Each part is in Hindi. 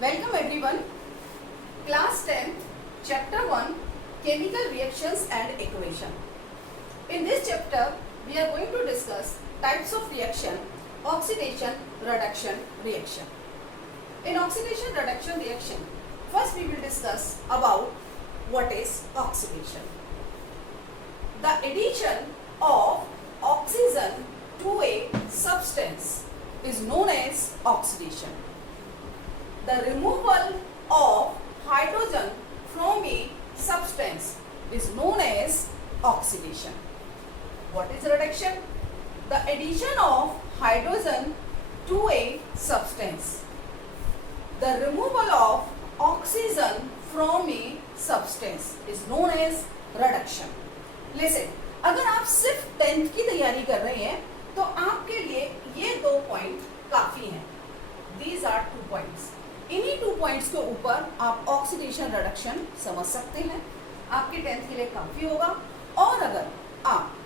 Welcome everyone. Class 10, Chapter 1, Chemical Reactions and Equation. In this chapter, we are going to discuss types of reaction, oxidation, reduction, reaction. In oxidation, reduction, reaction, first we will discuss about what is oxidation. The addition of oxygen to a substance is known as oxidation. The removal of hydrogen from a substance is known as oxidation. What is reduction? The addition of hydrogen to a substance. The removal of oxygen from a substance is known as reduction. Listen, अगर आप सिर्फ 10th की तैयारी कर रहे हैं तो आपके लिए ये 2 पॉइंट काफी हैं. These are 2 points. इन्हीं 2 पॉइंट्स के ऊपर आप ऑक्सीडेशन रिडक्शन समझ सकते हैं. आपके 10th के लिए काफी होगा. और अगर आप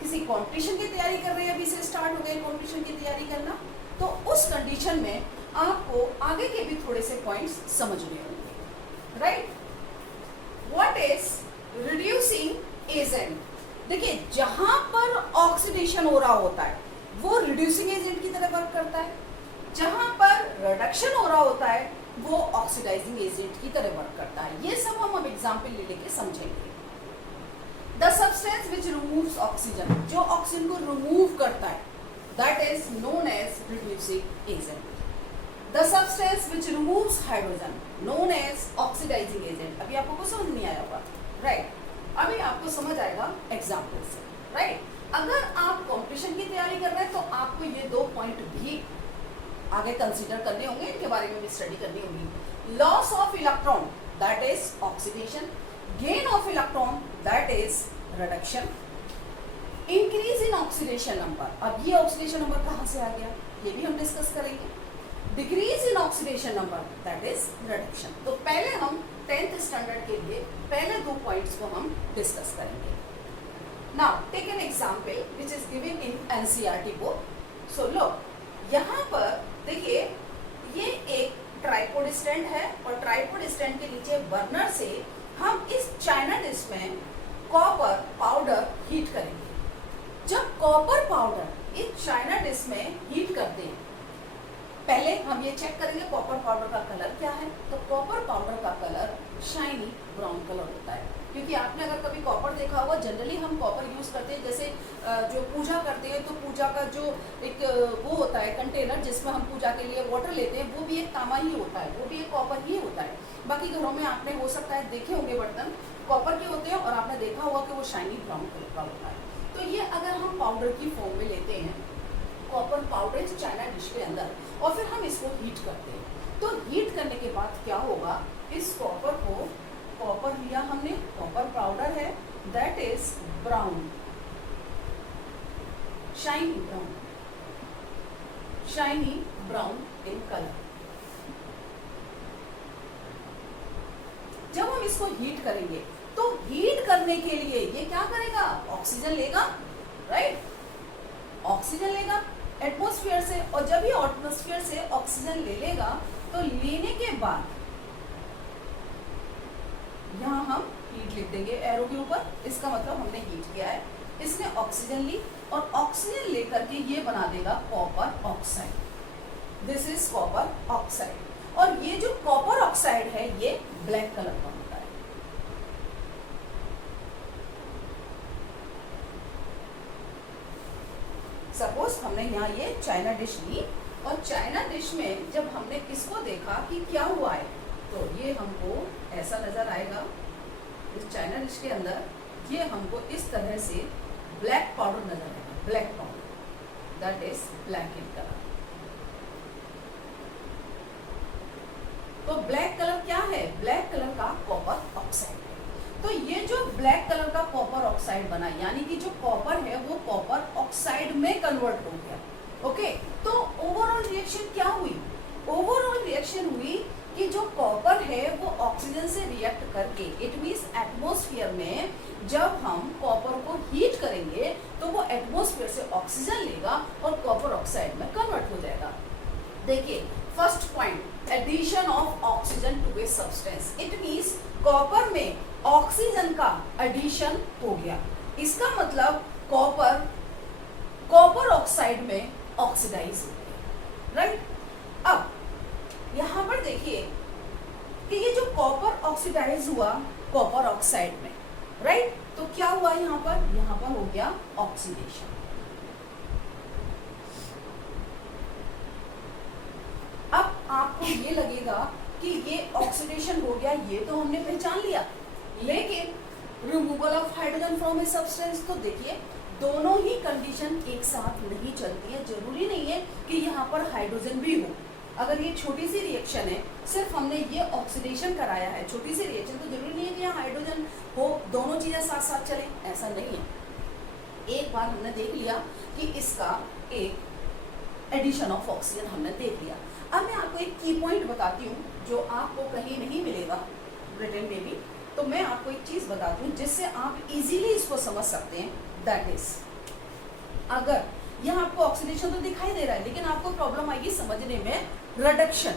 किसी कॉम्पिटिशन की तैयारी कर रहे हैं, अभी से स्टार्ट हो गए कॉम्पिटिशन की तैयारी करना, तो उस कंडीशन में आपको आगे के भी थोड़े से पॉइंट्स समझने होंगे. Right? What is reducing agent? देखिए, जहां पर ऑक्सीडेशन हो रहा होता है वो रिड्यूसिंग एजेंट की तरह वर्क करता है. जहां पर रिडक्शन हो रहा होता है वो ऑक्सीडाइजिंग एजेंट की तरह वर्क करता है. ये सब हम अब एग्जाम्पल ले लेके समझेंगे. The substance which removes oxygen, जो ऑक्सीजन को रिमूव करता है, that is known as reducing agent. The substance which removes hydrogen known as oxidising agent. अभी आपको कुछ समझ नहीं आया होगा. राइट? अभी आपको समझ आएगा एग्जाम्पल से. राइट? अगर आप कॉम्पिटिशन की तैयारी कर रहे हैं तो आपको ये 2 पॉइंट भी आगे कंसीडर करने होंगे, इनके बारे में भी स्टडी करनी होगी. Loss of electron, that is oxidation. Gain of electron, that is reduction. Increase in oxidation number, अब ये ऑक्सीडेशन नंबर कहाँ से आ गया ये भी हम डिस्कस करेंगे. Decrease in oxidation number, that is reduction. तो पहले हम 10th स्टैंडर्ड के लिए पहले 2 पॉइंट्स को हम डिस्कस करेंगे. Now take an example which is given in NCERT book. So लो, यहाँ पर देखिए, ये एक ट्राइपॉड स्टैंड है और ट्राइपॉड स्टैंड के नीचे बर्नर से हम इस चाइना डिश में कॉपर पाउडर हीट करेंगे. जब कॉपर पाउडर इस चाइना डिश में हीट करते हैं, पहले हम ये चेक करेंगे कॉपर पाउडर का कलर क्या है. तो कॉपर पाउडर का कलर शाइनी ब्राउन कलर होता है. क्योंकि आपने अगर कभी कॉपर देखा होगा, जनरली हम कॉपर यूज करते हैं, जैसे जो पूजा करते हैं तो पूजा का जो एक वो होता है कंटेनर जिसमें हम पूजा के लिए वाटर लेते हैं, वो भी एक तांबा ही होता है, वो भी एक कॉपर ही होता है. बाकी घरों में आपने हो सकता है देखे होंगे बर्तन कॉपर के होते हैं और आपने देखा होगा कि वो शाइनी ब्राउन कलर का होता है. तो ये अगर हम पाउडर की फॉर्म में लेते हैं कॉपर पाउडर इस चाइना डिश के अंदर और फिर हम इसको हीट करते हैं, तो हीट करने के बाद क्या होगा, इस कॉपर को, कॉपर लिया हमने, कॉपर पाउडर है, that is brown, shiny brown, shiny brown in colour. जब हम इसको हीट करेंगे तो हीट करने के लिए ये क्या करेगा, ऑक्सीजन लेगा. राइट? ऑक्सीजन लेगा एटमॉस्फेयर से, और जब ये एटमॉस्फेयर से ऑक्सीजन ले लेगा तो लेने के बाद यहाँ हम हीट लिख देंगे एरो के ऊपर. इसका मतलब हमने हीट किया है. इसने ऑक्सीजन ली और ऑक्सीजन लेकर के ये बना देगा copper oxide. This is copper oxide. और ये जो कॉपर ऑक्साइड है ये ब्लैक कलर का होता है. सपोज हमने यहाँ ये चाइना डिश ली और चाइना डिश में जब हमने इसको देखा कि क्या हुआ है, तो ये हमको ऐसा नजर आएगा. इस चाइना डिश के अंदर ये हमको इस तरह से ब्लैक पाउडर नजर आएगा, black powder, that is black in colour. तो ब्लैक कलर क्या है, ब्लैक कलर का कॉपर ऑक्साइड है. तो ये जो ब्लैक कलर का कॉपर ऑक्साइड बना, यानी कि जो कॉपर है वो कॉपर ऑक्साइड में कन्वर्ट हो गया. ओके, तो ओवरऑल रिएक्शन क्या हुई, ओवरऑल रिएक्शन हुई कि जो कॉपर है वो ऑक्सीजन से रिएक्ट करके, इट मींस एटमॉस्फेयर में जब हम कॉपर को हीट करेंगे तो वो एटमॉस्फेयर से ऑक्सीजन लेगा और कॉपर ऑक्साइड में कन्वर्ट हो जाएगा. देखिए first point, addition of oxygen to a substance. It means copper में ऑक्सीजन का एडिशन हो गया, इसका मतलब कॉपर ऑक्साइड में ऑक्सीडाइज हो गया, राइट। अब यहां पर देखिए कि ये जो कॉपर ऑक्सीडाइज हुआ कॉपर ऑक्साइड में, राइट, तो क्या हुआ यहां पर हो गया ऑक्सीडेशन। अब आपको ये लगेगा कि ये ऑक्सीडेशन हो गया, ये तो हमने पहचान लिया, लेकिन removal of hydrogen from a substance, तो देखिए दोनों ही कंडीशन एक साथ नहीं चलती है। जरूरी नहीं है कि यहाँ पर हाइड्रोजन भी हो। अगर ये छोटी सी रिएक्शन है, सिर्फ हमने ये ऑक्सीडेशन कराया है, छोटी सी रिएक्शन, तो जरूरी नहीं है कि यहाँ हाइड्रोजन हो, दोनों चीजें साथ साथ चलें, ऐसा नहीं है। एक बार हमने देख लिया कि इसका एक एडिशन ऑफ ऑक्सीजन हमने देख लिया। अब मैं आपको एक की पॉइंट बताती हूँ जो आपको कहीं नहीं मिलेगा रिटन में भी, तो मैं आपको एक चीज बताती हूँ जिससे आप इजीली इसको समझ सकते हैं। दैट इज, अगर यहाँ आपको ऑक्सीडेशन तो दिखाई दे रहा है, लेकिन आपको प्रॉब्लम आएगी समझने में रिडक्शन,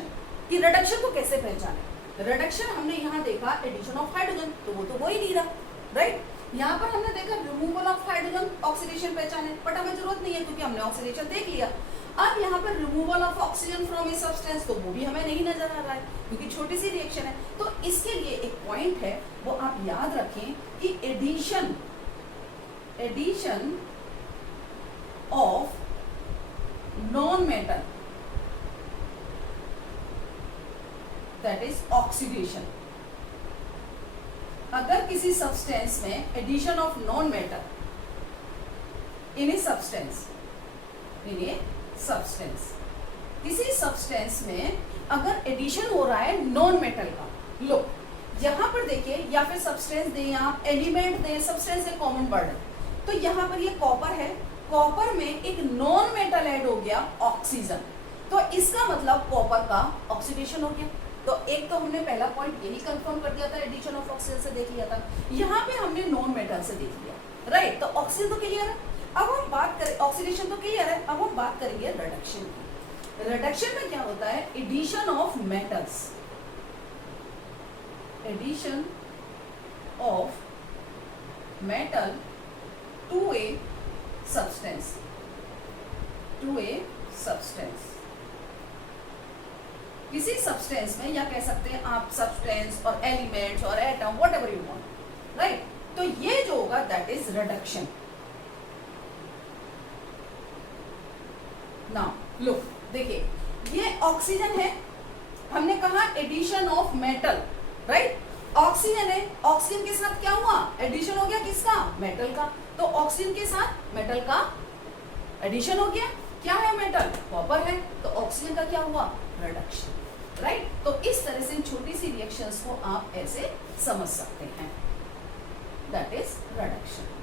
कि रिडक्शन को कैसे पहचाने। रिडक्शन हमने यहाँ देखा एडिशन ऑफ हाइड्रोजन, तो वो तो हो ही नहीं रहा, राइट। यहाँ पर हमने देखा रिमूवल ऑफ हाइड्रोजन, ऑक्सीडेशन पहचाने, बट हमें जरूरत नहीं है क्योंकि हमने ऑक्सीडेशन देख लिया। अब यहाँ पर removal of oxygen from a substance, तो वो भी हमें नहीं नजर आ रहा है क्योंकि छोटी सी रिएक्शन है। तो इसके लिए एक पॉइंट है, वो आप याद रखें कि addition of non metal, that is oxidation. अगर किसी सब्सटेंस में addition of non metal in a substance, किसी सब्सटेंस में अगर एडिशन हो रहा है नॉन मेटल का, लो यहां पर देखिए, या फिर सब्सटेंस दें, आप एलिमेंट दें, सब्सटेंस एक कॉमन वर्ड है, तो यहां पर ये कॉपर है, कॉपर में एक नॉन मेटल ऐड हो गया ऑक्सीजन, तो इसका मतलब कॉपर का ऑक्सीडेशन हो गया। तो एक तो हमने पहला पॉइंट यही कंफर्म कर दिया था, एडिशन ऑफ ऑक्सीजन से देख लिया था, यहाँ पे हमने नॉन मेटल से देख लिया, राइट। तो ऑक्सीजन तो क्लियर है। अब हम बात करें, ऑक्सीडेशन तो क्लियर है, अब हम बात करेंगे रिडक्शन की। रिडक्शन में क्या होता है, addition of metals, addition of metal to a substance, किसी सब्सटेंस में, या कह सकते हैं आप सब्सटेंस और एलिमेंट्स और atom, whatever you want, right. तो ये जो होगा that is reduction. Now look, देखिए ये ऑक्सीजन है, हमने कहा addition of metal, right. Oxygen है, ऑक्सीजन के साथ क्या हुआ, एडिशन हो गया, किसका, मेटल का। तो ऑक्सीजन के साथ मेटल का एडिशन हो गया, क्या है, मेटल, कॉपर है, तो ऑक्सीजन का क्या हुआ, रिडक्शन, राइट। तो इस तरह से छोटी सी रिएक्शंस को आप ऐसे समझ सकते हैं, दैट इज रिडक्शन।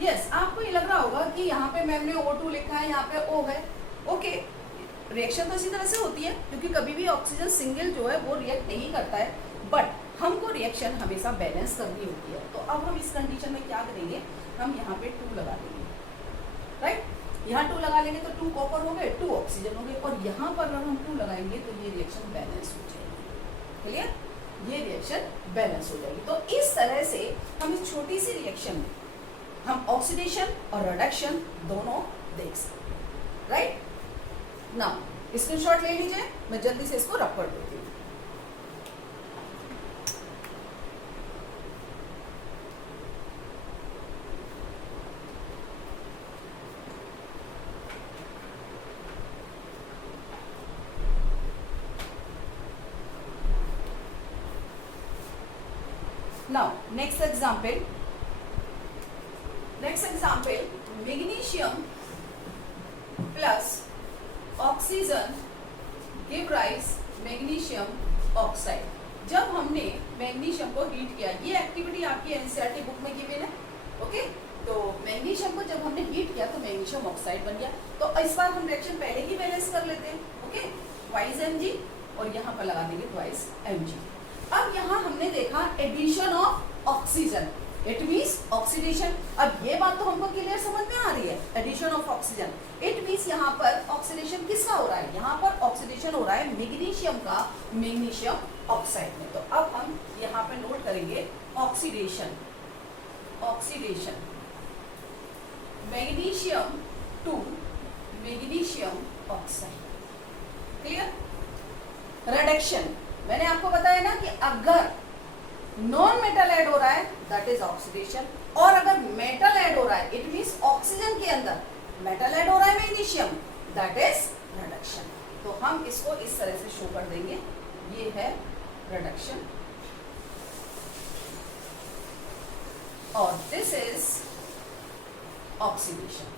यस, आपको ये लग रहा होगा कि यहाँ पे मैंने O2 लिखा है, यहाँ पे O है, ओके। रिएक्शन तो इसी तरह से होती है क्योंकि कभी भी ऑक्सीजन सिंगल जो है वो रिएक्ट नहीं करता है, बट हमको रिएक्शन हमेशा बैलेंस करनी होती है। तो अब हम इस कंडीशन में क्या करेंगे, हम यहाँ पे 2 लगा देंगे, राइट। यहाँ 2 लगा लेंगे तो 2 कॉपर हो गए, 2 ऑक्सीजन हो गए, और यहाँ पर अगर हम 2 लगाएंगे तो ये रिएक्शन बैलेंस हो जाएगी, क्लियर, ये रिएक्शन बैलेंस हो जाएगी। तो इस तरह से हम इस छोटी सी रिएक्शन में हम ऑक्सीडेशन और रिडक्शन दोनों देख सकते हैं, राइट। नाउ स्क्रीनशॉट ले लीजिए, मैं जल्दी से इसको रब कर देती हूँ। Now next example, magnesium plus oxygen give rise magnesium oxide। जब हमने मैग्नीशियम को हीट किया, ये एक्टिविटी आपकी एनसीईआरटी बुक में गिवन है, ओके। तो मैग्नीशियम को जब हमने हीट किया तो मैग्नीशियम ऑक्साइड बन गया। तो इस बार हम रिएक्शन पहले ही बैलेंस कर लेते हैं, ओके, ट्वाइस Mg और यहाँ पर लगा देंगे ट्वाइस Mg। अब यहाँ हमने देखा addition of oxygen, it means oxidation. अब ये बात तो हमको क्लियर समझ में आ रही है, addition of oxygen. It means यहाँ पर ऑक्सीडेशन किसका हो रहा है, यहाँ पर ऑक्सीडेशन हो रहा है मैग्नीशियम का मैग्नीशियम ऑक्साइड में। तो अब हम यहाँ पे नोट करेंगे oxidation, oxidation magnesium two magnesium oxide. Clear? Reduction, मैंने आपको बताया ना कि अगर नॉन मेटल ऐड हो रहा है दैट इज ऑक्सीडेशन, और अगर मेटल ऐड हो रहा है इट मींस ऑक्सीजन के अंदर मेटल ऐड हो रहा है मैग्नीशियम, दैट इज रिडक्शन। तो हम इसको इस तरह से शो कर देंगे, ये है रिडक्शन और दिस इज ऑक्सीडेशन।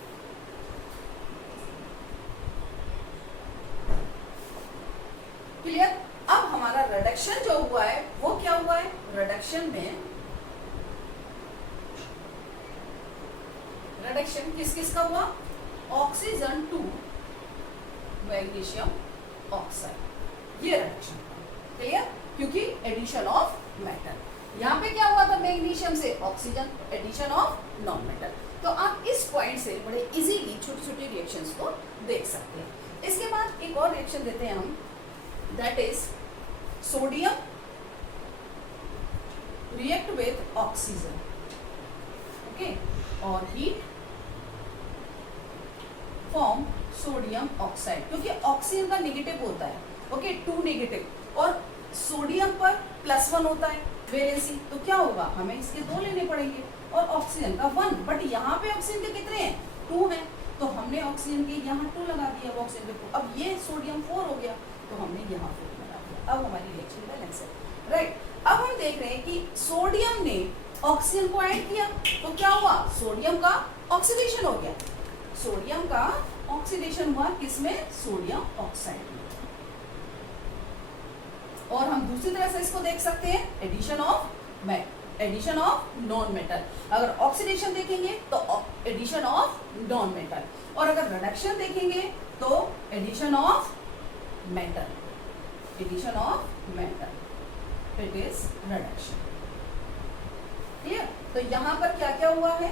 क्लियर? अब हमारा रिडक्शन जो हुआ है वो क्या हुआ है, रिडक्शन में रिडक्शन किस किस का हुआ, ऑक्सीजन टू मैग्नीशियम ऑक्साइड, ये रिडक्शन। क्लियर? क्योंकि एडिशन ऑफ मेटल, यहाँ पे क्या हुआ था, मैग्नीशियम से oxygen, addition of non metal. तो आप इस पॉइंट से बड़े इजीली छोटी छोटी रिएक्शंस को देख सकते हैं। इसके बाद एक और रिएक्शन देते हैं हम, that is sodium react with oxygen, okay, और हीट फॉर्म सोडियम ऑक्साइड, क्योंकि ऑक्सीजन का नेगेटिव होता है, ओके, 2 नेगेटिव, और सोडियम पर +1 होता है वैलेंसी, तो क्या होगा, हमें इसके 2 लेने पड़ेंगे और ऑक्सीजन का 1, बट यहाँ पे ऑक्सीजन के कितने हैं, 2 हैं, तो हमने ऑक्सीजन के यहाँ 2 लगा दिया, ऑक्सीजन पे 2, अब ये सोडियम 4 हो गया तो हमने यहाँ 4 लगा दिया। अब हमारी रिएक्शन बैलेंस है, राइट। अब हम देख रहे हैं कि सोडियम ने ऑक्सीजन को ऐड किया तो क्या हुआ, सोडियम का ऑक्सीडेशन हो गया, सोडियम का ऑक्सीडेशन हुआ किसमें, सोडियम ऑक्साइड में। और हम दूसरी तरह से इसको देख सकते हैं, addition of addition of non metal. अगर ऑक्सीडेशन देखेंगे तो एडिशन ऑफ नॉन मेटल, और अगर रिडक्शन देखेंगे तो addition of metal, addition of metal, it is reduction. Clear? तो यहाँ पर क्या क्या हुआ है,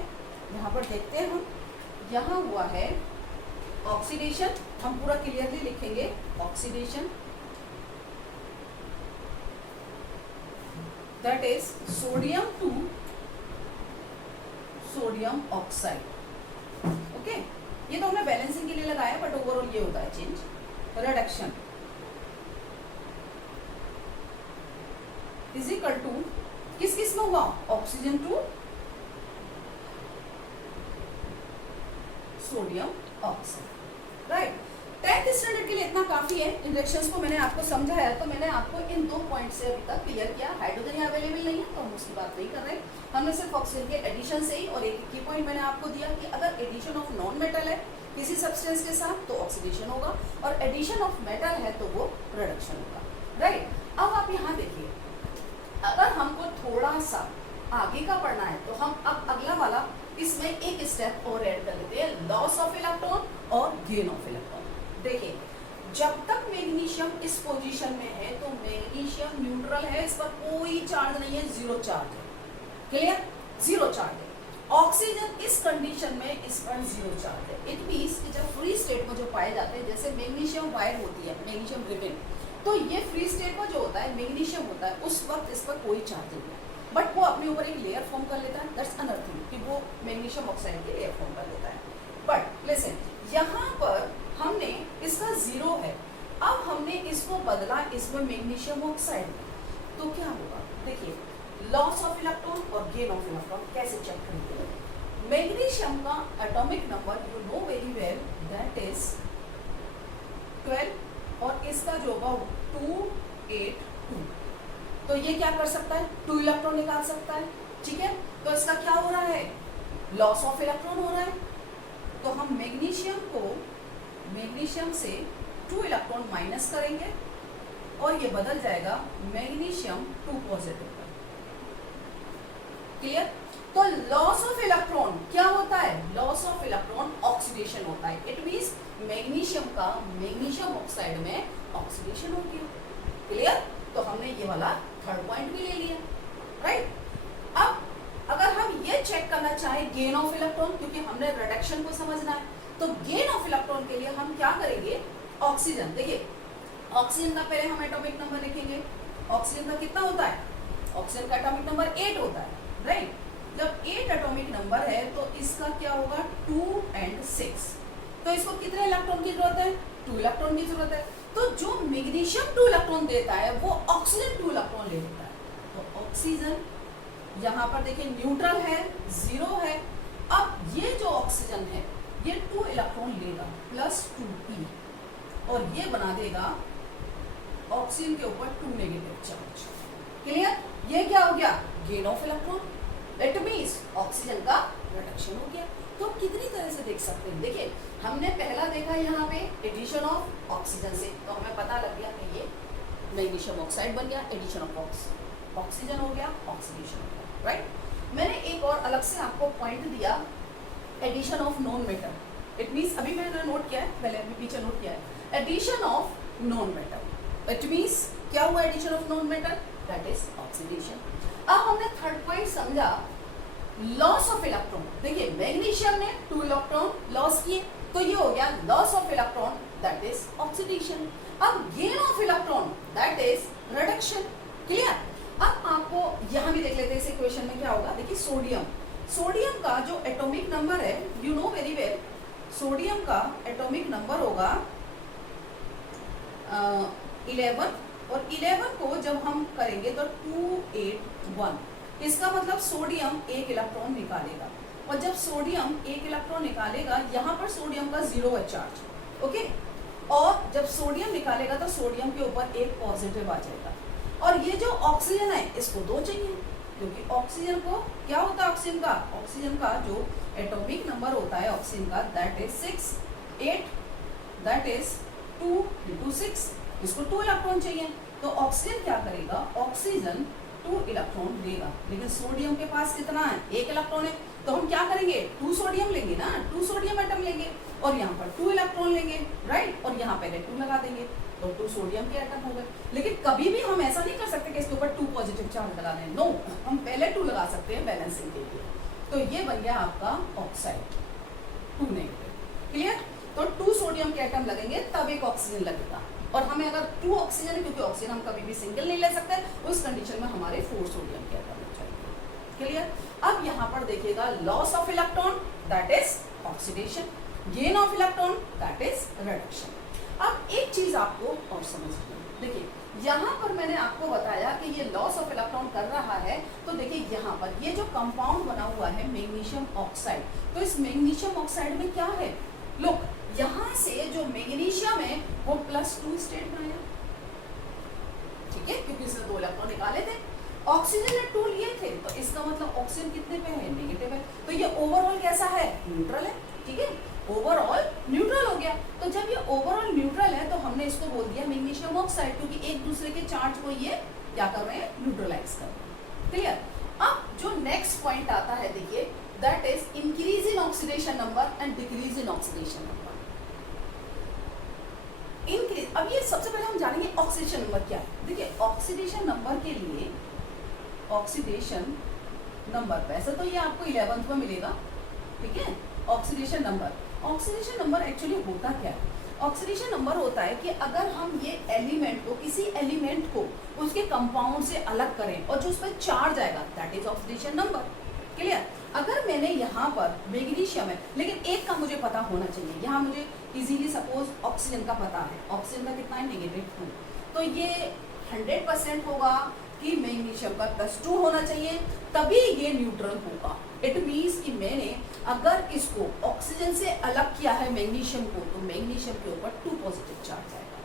यहाँ पर देखते हैं हम, यहाँ हुआ है ऑक्सीडेशन, हम पूरा क्लियरली लिखेंगे, oxidation that is sodium to sodium oxide, okay. ये तो हमने बैलेंसिंग के लिए लगाया, बट ओवरऑल ये होता है change. Reduction is equal to किस किस में हुआ, oxygen to sodium oxide, right. 10th standard के लिए इतना काफी है, इन रिएक्शंस को मैंने आपको समझाया, तो मैंने आपको इन 2 पॉइंट से अभी तक क्लियर किया। हाइड्रोजन यहाँ अवेलेबल नहीं है तो हम उसकी बात नहीं कर रहे, हमने सिर्फ ऑक्सीजन के एडिशन से ही, और एक की पॉइंट मैंने आपको दिया कि अगर एडिशन ऑफ नॉन मेटल है किसी सब्सटेंस के साथ तो ऑक्सीडेशन होगा, और एडिशन ऑफ मेटल है तो वो रिडक्शन होगा, राइट। अब आप यहाँ देखिए, अगर हमको थोड़ा सा आगे का पढ़ना है तो हम अब अगला वाला इसमें एक स्टेप और ऐड कर देते हैं, लॉस ऑफ इलेक्ट्रॉन और गेन ऑफ इलेक्ट्रॉन। देखिए, जब तक मैग्नीशियम इस पोजीशन में है तो मैग्नीशियम न्यूट्रल है, इस पर कोई चार्ज नहीं है, 0 चार्ज है। क्लियर? 0 चार्ज है। ऑक्सीजन इस कंडीशन में इस पर 0 चार्ज है। इट मींस कि जब फ्री स्टेट में जो पाए जाते हैं, जैसे मैग्नीशियम वायर होती है, मैग्नीशियम रिबन, तो ये फ्री स्टेट में जो होता है मैग्नीशियम होता है, उस वक्त इस पर कोई चार्ज नहीं है, बट वो अपने ऊपर एक लेयर फॉर्म कर लेता है, दैट्स अनदर थिंग, कि वो मैग्नीशियम ऑक्साइड की लेयर फॉर्म कर लेता है। बट लिसन, यहाँ पर हमने इसका 0 है, अब हमने इसको बदला इसमें मैग्नीशियम ऑक्साइड में, तो क्या होगा, देखिए, लॉस ऑफ इलेक्ट्रॉन और गेन ऑफ इलेक्ट्रॉन कैसे चेक करेंगे। मैग्नीशियम का atomic number you know very well, that is 12, और इसका जो होगा 282, तो ये क्या कर सकता है, 2 इलेक्ट्रॉन निकाल सकता है, ठीक है। तो इसका क्या हो रहा है, लॉस ऑफ इलेक्ट्रॉन हो रहा है, तो हम मैग्नीशियम से 2 इलेक्ट्रॉन माइनस करेंगे और ये बदल जाएगा मैग्नीशियम 2 पॉजिटिव पर। क्लियर? तो लॉस ऑफ इलेक्ट्रॉन क्या होता है, लॉस ऑफ इलेक्ट्रॉन ऑक्सीडेशन होता है। इट मींस मैग्नीशियम का मैग्नीशियम ऑक्साइड में ऑक्सीडेशन हो गया। क्लियर? तो हमने ये वाला 3rd पॉइंट भी ले लिया, राइट। अब अगर हम करना चाहे गेन ऑफ इलेक्ट्रॉन, क्योंकि हमने रिडक्शन को समझना है, तो गेन ऑफ इलेक्ट्रॉन के लिए हम क्या करेंगे, ऑक्सीजन, देखिए ऑक्सीजन का पहले हम एटॉमिक नंबर लिखेंगे। ऑक्सीजन का कितना होता है, ऑक्सीजन का एटॉमिक नंबर 8 होता है, राइट। जब 8 एटॉमिक नंबर है तो इसका क्या होगा 2 और 6, तो इसको कितने इलेक्ट्रॉन की जरूरत है, 2 इलेक्ट्रॉन की जरूरत है। तो जो मैग्नीशियम 2 इलेक्ट्रॉन देता है वो ऑक्सीजन 2 इलेक्ट्रॉन ले लेता है। तो ऑक्सीजन यहाँ पर देखिए न्यूट्रल है, 0 है। अब ये जो ऑक्सीजन है ये 2 इलेक्ट्रॉन लेगा प्लस 2p और ये बना देगा ऑक्सीजन के ऊपर 2 नेगेटिव चार्ज। क्लियर, ये क्या हो गया, gain of electron, it means oxygen का रिडक्शन हो गया। तो कितनी तरह से देख सकते हैं, देखिए हमने पहला देखा यहाँ पे एडिशन ऑफ ऑक्सीजन से, तो हमें पता लग गया कि ये मैग्नीशियम ऑक्साइड बन गया, एडिशन ऑफ ऑक्सीजन हो गया, ऑक्सीडेशन हो गया, राइट। मैंने एक और अलग से आपको पॉइंट दिया, addition of non metal, it means अभी मैंने नोट किया है, पहले अभी पीछे नोट किया है, addition of non metal, it means क्या हुआ addition of non metal, that is oxidation. अब हमने थर्ड पॉइंट समझा, लॉस ऑफ इलेक्ट्रॉन। देखिए मैग्नीशियम ने 2 इलेक्ट्रॉन लॉस किए, तो ये हो गया loss of electron, that is oxidation. अब gain of electron, that is reduction. Clear, अब आपको यहां भी देख लेते हैं इस इक्वेशन में क्या होगा। देखिए सोडियम का जो एटॉमिक नंबर है, you know very well, sodium का एटॉमिक नंबर होगा 11, और 11 को जब हम करेंगे तो 281, इसका मतलब सोडियम 1 इलेक्ट्रॉन निकालेगा, और जब सोडियम 1 इलेक्ट्रॉन निकालेगा यहाँ पर सोडियम का 0 है चार्ज, ओके, और जब सोडियम निकालेगा तो सोडियम के ऊपर एक पॉजिटिव आ जाएगा, और ये जो ऑक्सीजन है इसको 2 चाहिए, क्योंकि ऑक्सीजन को क्या होता है, ऑक्सीजन का जो एटॉमिक नंबर होता है ऑक्सीजन का, दैट इज 6, 8, दैट इज 2 × 6, इसको 2 इलेक्ट्रॉन चाहिए। तो ऑक्सीजन क्या करेगा, ऑक्सीजन 2 इलेक्ट्रॉन देगा, लेकिन सोडियम के पास कितना है, 1 इलेक्ट्रॉन है, तो हम क्या करेंगे 2 सोडियम लेंगे ना, 2 सोडियम एटम लेंगे और यहाँ पर 2 इलेक्ट्रॉन लेंगे, राइट, और यहाँ पहले 2 लगा देंगे तो 2 सोडियम के एटम हो गए। लेकिन कभी भी हम ऐसा नहीं कर सकते कि इसके ऊपर 2 पॉजिटिव चार्ज लगा दें, नो, हम पहले 2 लगा सकते हैं बैलेंसिंग के लिए। तो ये बन गया आपका ऑक्साइड 2 नेगेटिव। क्लियर, तो 2 सोडियम के एटम लगेंगे तब एक ऑक्सीजन लगेगा, और हमें अगर 2 ऑक्सीजन है, क्योंकि ऑक्सीजन हम कभी भी सिंगल नहीं ले सकते, उस कंडीशन में हमारे 4 सोडियम के एटम लग जाएंगे। क्लियर, अब यहाँ पर देखिएगा loss of electron, that is oxidation, gain of electron, that is reduction. अब एक चीज आपको और समझना, देखिए यहाँ पर मैंने आपको बताया कि ये लॉस ऑफ इलेक्ट्रॉन कर रहा है, तो देखिए यहाँ पर ये जो कंपाउंड बना हुआ है मैग्नीशियम ऑक्साइड, तो इस मैग्नीशियम ऑक्साइड में क्या है, लुक, यहाँ से जो मैग्नीशियम है वो +2 स्टेट बनाया, ठीक है, क्योंकि इसने 2 इलेक्ट्रॉन निकाले थे, ऑक्सीजन ने 2 लिए थे, तो इसका मतलब ऑक्सीजन कितने पे है, नेगेटिव है, तो ये ओवरऑल कैसा है, न्यूट्रल है, ठीक है, ओवरऑल न्यूट्रल हो गया। तो जब ये ओवरऑल न्यूट्रल है तो हमने इसको बोल दिया मैग्नीशियम ऑक्साइड, क्योंकि एक दूसरे के चार्ज को ये क्या कर रहे हैं, न्यूट्रलाइज कर रहे हैं। क्लियर, अब जो नेक्स्ट पॉइंट आता है, देखिए that is increase in oxidation number and decrease in oxidation number. Increase, अब ये सबसे पहले हम जानेंगे ऑक्सीडेशन नंबर क्या है। देखिए ऑक्सीडेशन नंबर के लिए, ऑक्सीडेशन नंबर वैसे तो ये आपको 11th में मिलेगा, ठीक है, ऑक्सीडेशन नंबर एक्चुअली होता क्या है, ऑक्सीडेशन नंबर होता है कि अगर हम ये एलिमेंट को, किसी एलिमेंट को उसके कंपाउंड से अलग करें और जो उस पर चार्ज आएगा, that is oxidation number. Clear, अगर मैंने यहाँ पर मैग्नीशियम है, लेकिन एक का मुझे पता होना चाहिए, यहाँ मुझे इजीली सपोज ऑक्सीजन का पता है, ऑक्सीजन का कितना है, -2, तो ये 100% होगा कि मैग्नीशियम का +2 होना चाहिए, तभी ये न्यूट्रल होगा। इट मीन्स कि मैंने अगर इसको ऑक्सीजन से अलग किया है मैग्नीशियम को, तो मैग्नीशियम के ऊपर 2 पॉजिटिव चार्ज आएगा।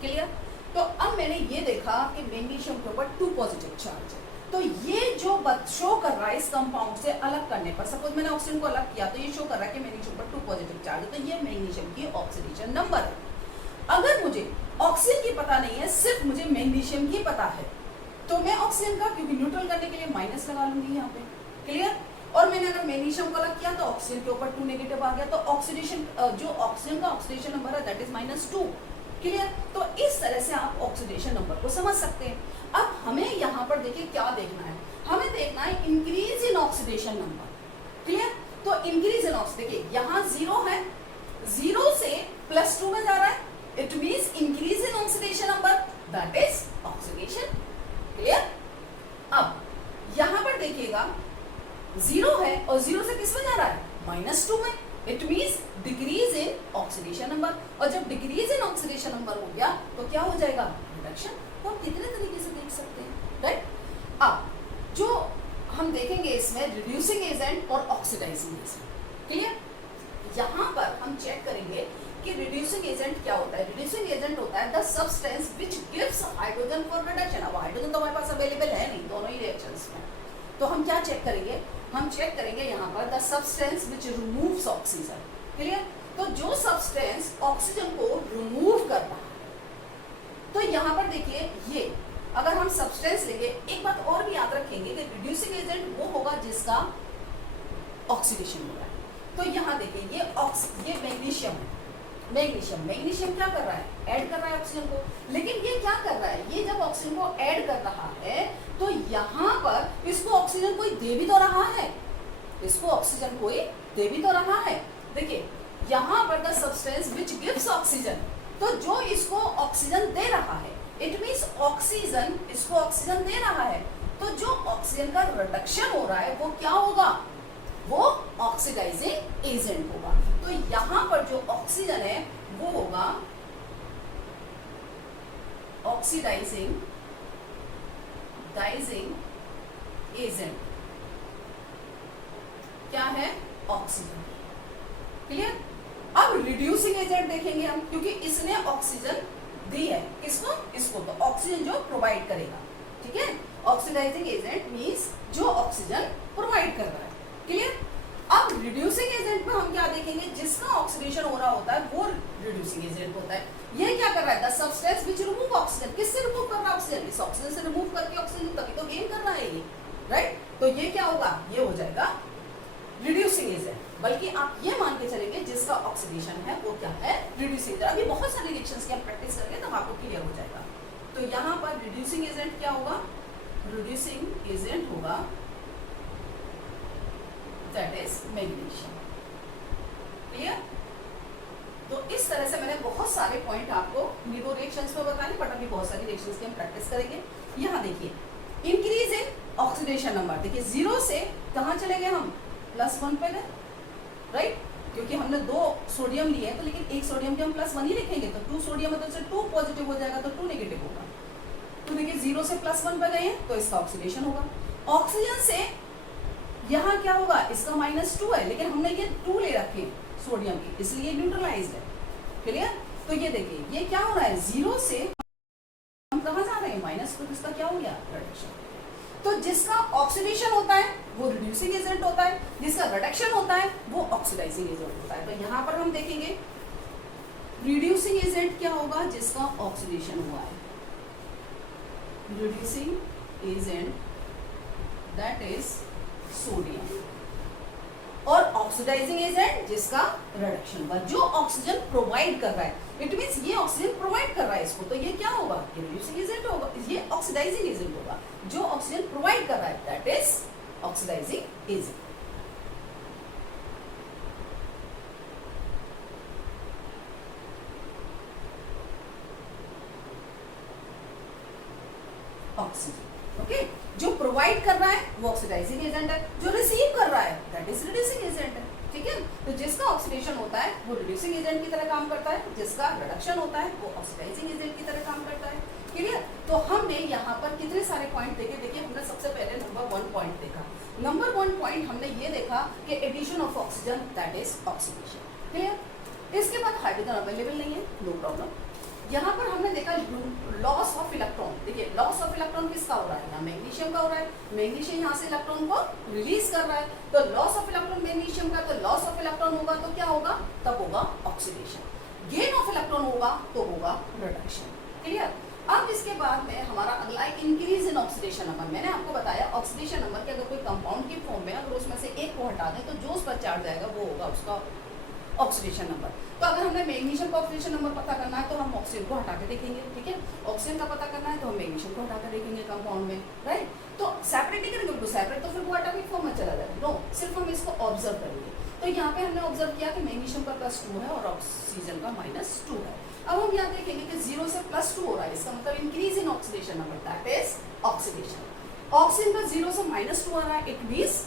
क्लियर, तो अब मैंने ये देखा कि मैग्नीशियम के ऊपर 2 पॉजिटिव चार्ज है, तो ये जो शो कर रहा है इस कंपाउंड से अलग करने पर, सपोज मैंने ऑक्सीजन को अलग किया तो ये शो कर रहा है कि मैग्नीशियम पर 2 पॉजिटिव चार्ज है, तो ये मैग्नीशियम की ऑक्सीडेशन नंबर है। अगर मुझे ऑक्सीजन की पता नहीं है, सिर्फ मुझे मैग्नीशियम की पता है, तो मैं ऑक्सीजन का, क्योंकि न्यूट्रल करने के लिए माइनस लगा लूंगी यहाँ पे। क्लियर, और मैंने अगर मैग्नीशियम को अलग किया तो ऑक्सीजन के ऊपर 2 नेगेटिव आ गया, तो ऑक्सीडेशन, जो ऑक्सीजन का ऑक्सीडेशन नंबर है दैट इज -2। क्लियर? तो इस तरह से आप ऑक्सीडेशन नंबर को समझ सकते हैं। अब हमें यहाँ पर देखिए क्या देखना है, हमें देखना है increase in oxidation number. Clear? तो इंक्रीज इन ऑक्सीडेशन, देखिए यहाँ 0 है, 0 से +2 में जा रहा है, it means increase in oxidation number, that is oxidation. Clear? अब यहाँ पर देखिएगा 0 है और 0 से किस में जा रहा है, -2 में, it means decrease in oxidation number. और जब डिक्रीज इन ऑक्सीडेशन नंबर हो गया तो क्या हो जाएगा, रिडक्शन। तो हम कितने तरीके से देख सकते हैं, राइट? अब जो हम देखेंगे इसमें रिड्यूसिंग एजेंट और ऑक्सीडाइजिंग एजेंट। क्लियर? यहाँ पर हम चेक करेंगे कि रिड्यूसिंग एजेंट क्या होता है। रिड्यूसिंग एजेंट होता है the substance which gives hydrogen for reduction. अब हाइड्रोजन तो हमारे पास अवेलेबल है नहीं दोनों ही रिएक्शंस में, तो हम क्या चेक करेंगे, हम चेक करेंगे यहाँ पर the substance which removes oxygen. Clear? तो जो सब्सटेंस ऑक्सीजन को रिमूव कर रहा है, तो यहाँ पर देखिए ये अगर हम सब्सटेंस लेंगे, एक बात और भी याद रखेंगे कि रिड्यूसिंग एजेंट वो होगा जिसका ऑक्सीडेशन हो रहा है। तो यहाँ देखिए ये मैग्नीशियम है, मैग्नीशियम क्या कर रहा है, ऐड कर रहा है ऑक्सीजन को। लेकिन ये क्या कर रहा है, ये जब ऑक्सीजन को ऐड कर रहा है तो यहाँ पर इसको ऑक्सीजन कोई दे भी तो रहा है, इसको ऑक्सीजन कोई दे भी तो रहा है। देखिए यहाँ पर the substance which gives oxygen, तो जो इसको ऑक्सीजन दे रहा है, इट मींस ऑक्सीजन इसको ऑक्सीजन दे रहा है, तो जो ऑक्सीजन का रिडक्शन हो रहा है वो क्या होगा, वो ऑक्सीडाइजिंग एजेंट होगा। तो यहाँ पर जो ऑक्सीजन है वो होगा ऑक्सीडाइजिंग एजेंट। क्या है, ऑक्सीजन। क्लियर? अब रिड्यूसिंग एजेंट देखेंगे हम, क्योंकि इसने ऑक्सीजन दी है, किसको, इसको, तो ऑक्सीजन जो प्रोवाइड करेगा। ठीक है? ऑक्सीडाइजिंग एजेंट मींस जो ऑक्सीजन प्रोवाइड कर रहा है। क्लियर? अब रिड्यूसिंग एजेंट में हम क्या देखेंगे, जिसका ऑक्सीडेशन हो रहा होता है वो रिड्यूसिंग एजेंट होता है। ये क्या कर रहा है, the substance which remove oxygen, किससे रिमूव कर रहा है ऑक्सीजन, इस ऑक्सीजन से रिमूव करके ऑक्सीजन तभी तो गेन कर रहा है ये, राइट? तो ये क्या होगा, ये हो जाएगा रिड्यूसिंग एजेंट। बल्कि आप ये मान के चलेंगे जिसका ऑक्सीडेशन है वो क्या है, रिड्यूसिंग एजेंट। अभी बहुत सारे रिएक्शंस की हम प्रैक्टिस करेंगे तब आपको क्लियर हो जाएगा। तो यहाँ पर रिड्यूसिंग एजेंट क्या होगा, रिड्यूसिंग एजेंट होगा दैट इज मैग्नीशियम। क्लियर? तो इस तरह से मैंने बहुत सारे पॉइंट आपको लीगो रिएक्शंस में बताए, बट अभी बहुत सारी रिएक्शंस की हम प्रैक्टिस करेंगे। यहाँ देखिए इंक्रीज इन ऑक्सीडेशन नंबर, देखिए 0 से कहाँ चले गए हम, +1 पे गए, राइट? क्योंकि हमने 2 सोडियम लिए हैं, तो लेकिन एक सोडियम के हम +1 ही लिखेंगे, तो 2 सोडियम है तो इससे 2 पॉजिटिव हो जाएगा, तो 2 नेगेटिव होगा। तो देखिए 0 से +1 पे गए हैं तो इसका ऑक्सीडेशन होगा। ऑक्सीजन से यहाँ क्या होगा, इसका -2 है, लेकिन हमने ये 2 ले रखे सोडियम की, इसलिए न्यूट्रलाइज्ड है। क्लियर? तो ये देखिए ये क्या हो रहा है, 0 से हम कहाँ जा रहे हैं, -2, इसका क्या हो गया, रिडक्शन। तो जिसका ऑक्सीडेशन होता है वो रिड्यूसिंग एजेंट होता है, जिसका रिडक्शन होता है वो ऑक्सीडाइजिंग एजेंट होता है। तो यहाँ पर हम देखेंगे रिड्यूसिंग एजेंट क्या होगा, जिसका ऑक्सीडेशन हुआ है, reducing agent that is sodium, और ऑक्सीडाइजिंग एजेंट जिसका रिडक्शन हुआ, जो ऑक्सीजन प्रोवाइड कर रहा है, इट मींस ये ऑक्सीजन प्रोवाइड कर रहा है इसको, तो ये क्या होगा, ये रिड्यूसिंग एजेंट होगा, ये ऑक्सीडाइजिंग एजेंट होगा। जो ऑक्सीजन प्रोवाइड कर रहा है that is oxidising agent. Oxygen, okay? जो प्रोवाइड कर रहा है वो ऑक्सीडाइजिंग एजेंट है, जो रिसीव कर रहा है दैट इज रिड्यूसिंग एजेंट है। ठीक है? तो जिसका ऑक्सीडेशन होता है वो रिड्यूसिंग एजेंट की तरह काम करता है, जिसका रिडक्शन होता है वो ऑक्सीडाइजिंग एजेंट की तरह काम करता है। क्लियर? तो हमने यहाँ पर कितने सारे पॉइंट देखे, देखिए हमने सबसे पहले नंबर 1 पॉइंट देखा। नंबर 1 पॉइंट हमने ये देखा कि addition of oxygen that is oxidation. Clear? इसके बाद हाइड्रोजन अवेलेबल नहीं है, नो प्रॉब्लम। यहाँ पर हमने देखा लॉस ऑफ इलेक्ट्रॉन, देखिए लॉस ऑफ इलेक्ट्रॉन किसका हो रहा है, यहाँ मैग्नीशियम का हो रहा है, मैग्नीशियम यहाँ से इलेक्ट्रॉन को रिलीज कर रहा है, तो लॉस ऑफ इलेक्ट्रॉन मैग्नीशियम का, तो लॉस ऑफ इलेक्ट्रॉन होगा तो क्या होगा, तब होगा ऑक्सीडेशन। गेन ऑफ इलेक्ट्रॉन होगा तो होगा रिडक्शन। क्लियर? अब इसके बाद में हमारा अगला इंक्रीज इन ऑक्सीडेशन नंबर। मैंने आपको बताया ऑक्सीडेशन नंबर के अगर कोई कंपाउंड की फॉर्म में अगर उसमें से एक को हटा दें तो जो उस पर चार्ज आएगा वो होगा उसका ऑक्सीडेशन नंबर। तो अगर हमने मैग्नीशियम का ऑक्सीडेशन नंबर पता करना है तो हम ऑक्सीजन को हटा के देखेंगे, ठीक है। ऑक्सीजन का पता करना है तो हम मैग्नीशियम को हटा कर देखेंगे कंपाउंड में, राइट। तो सेपरेट ही करेंगे उनको, सेपरेट तो फिर वो एटॉमिक फॉर्म में चला जाएगा, नो, सिर्फ हम इसको ऑब्जर्व करेंगे। तो यहाँ पे हमने ऑब्जर्व किया कि मैग्नीशियम का +2 है और ऑक्सीजन का -2 है। अब हम यहाँ देखेंगे कि 0 से +2 हो रहा है, इसका मतलब increase in oxidation number, that is oxidation. Oxygen का 0 से -2 आ रहा है, it means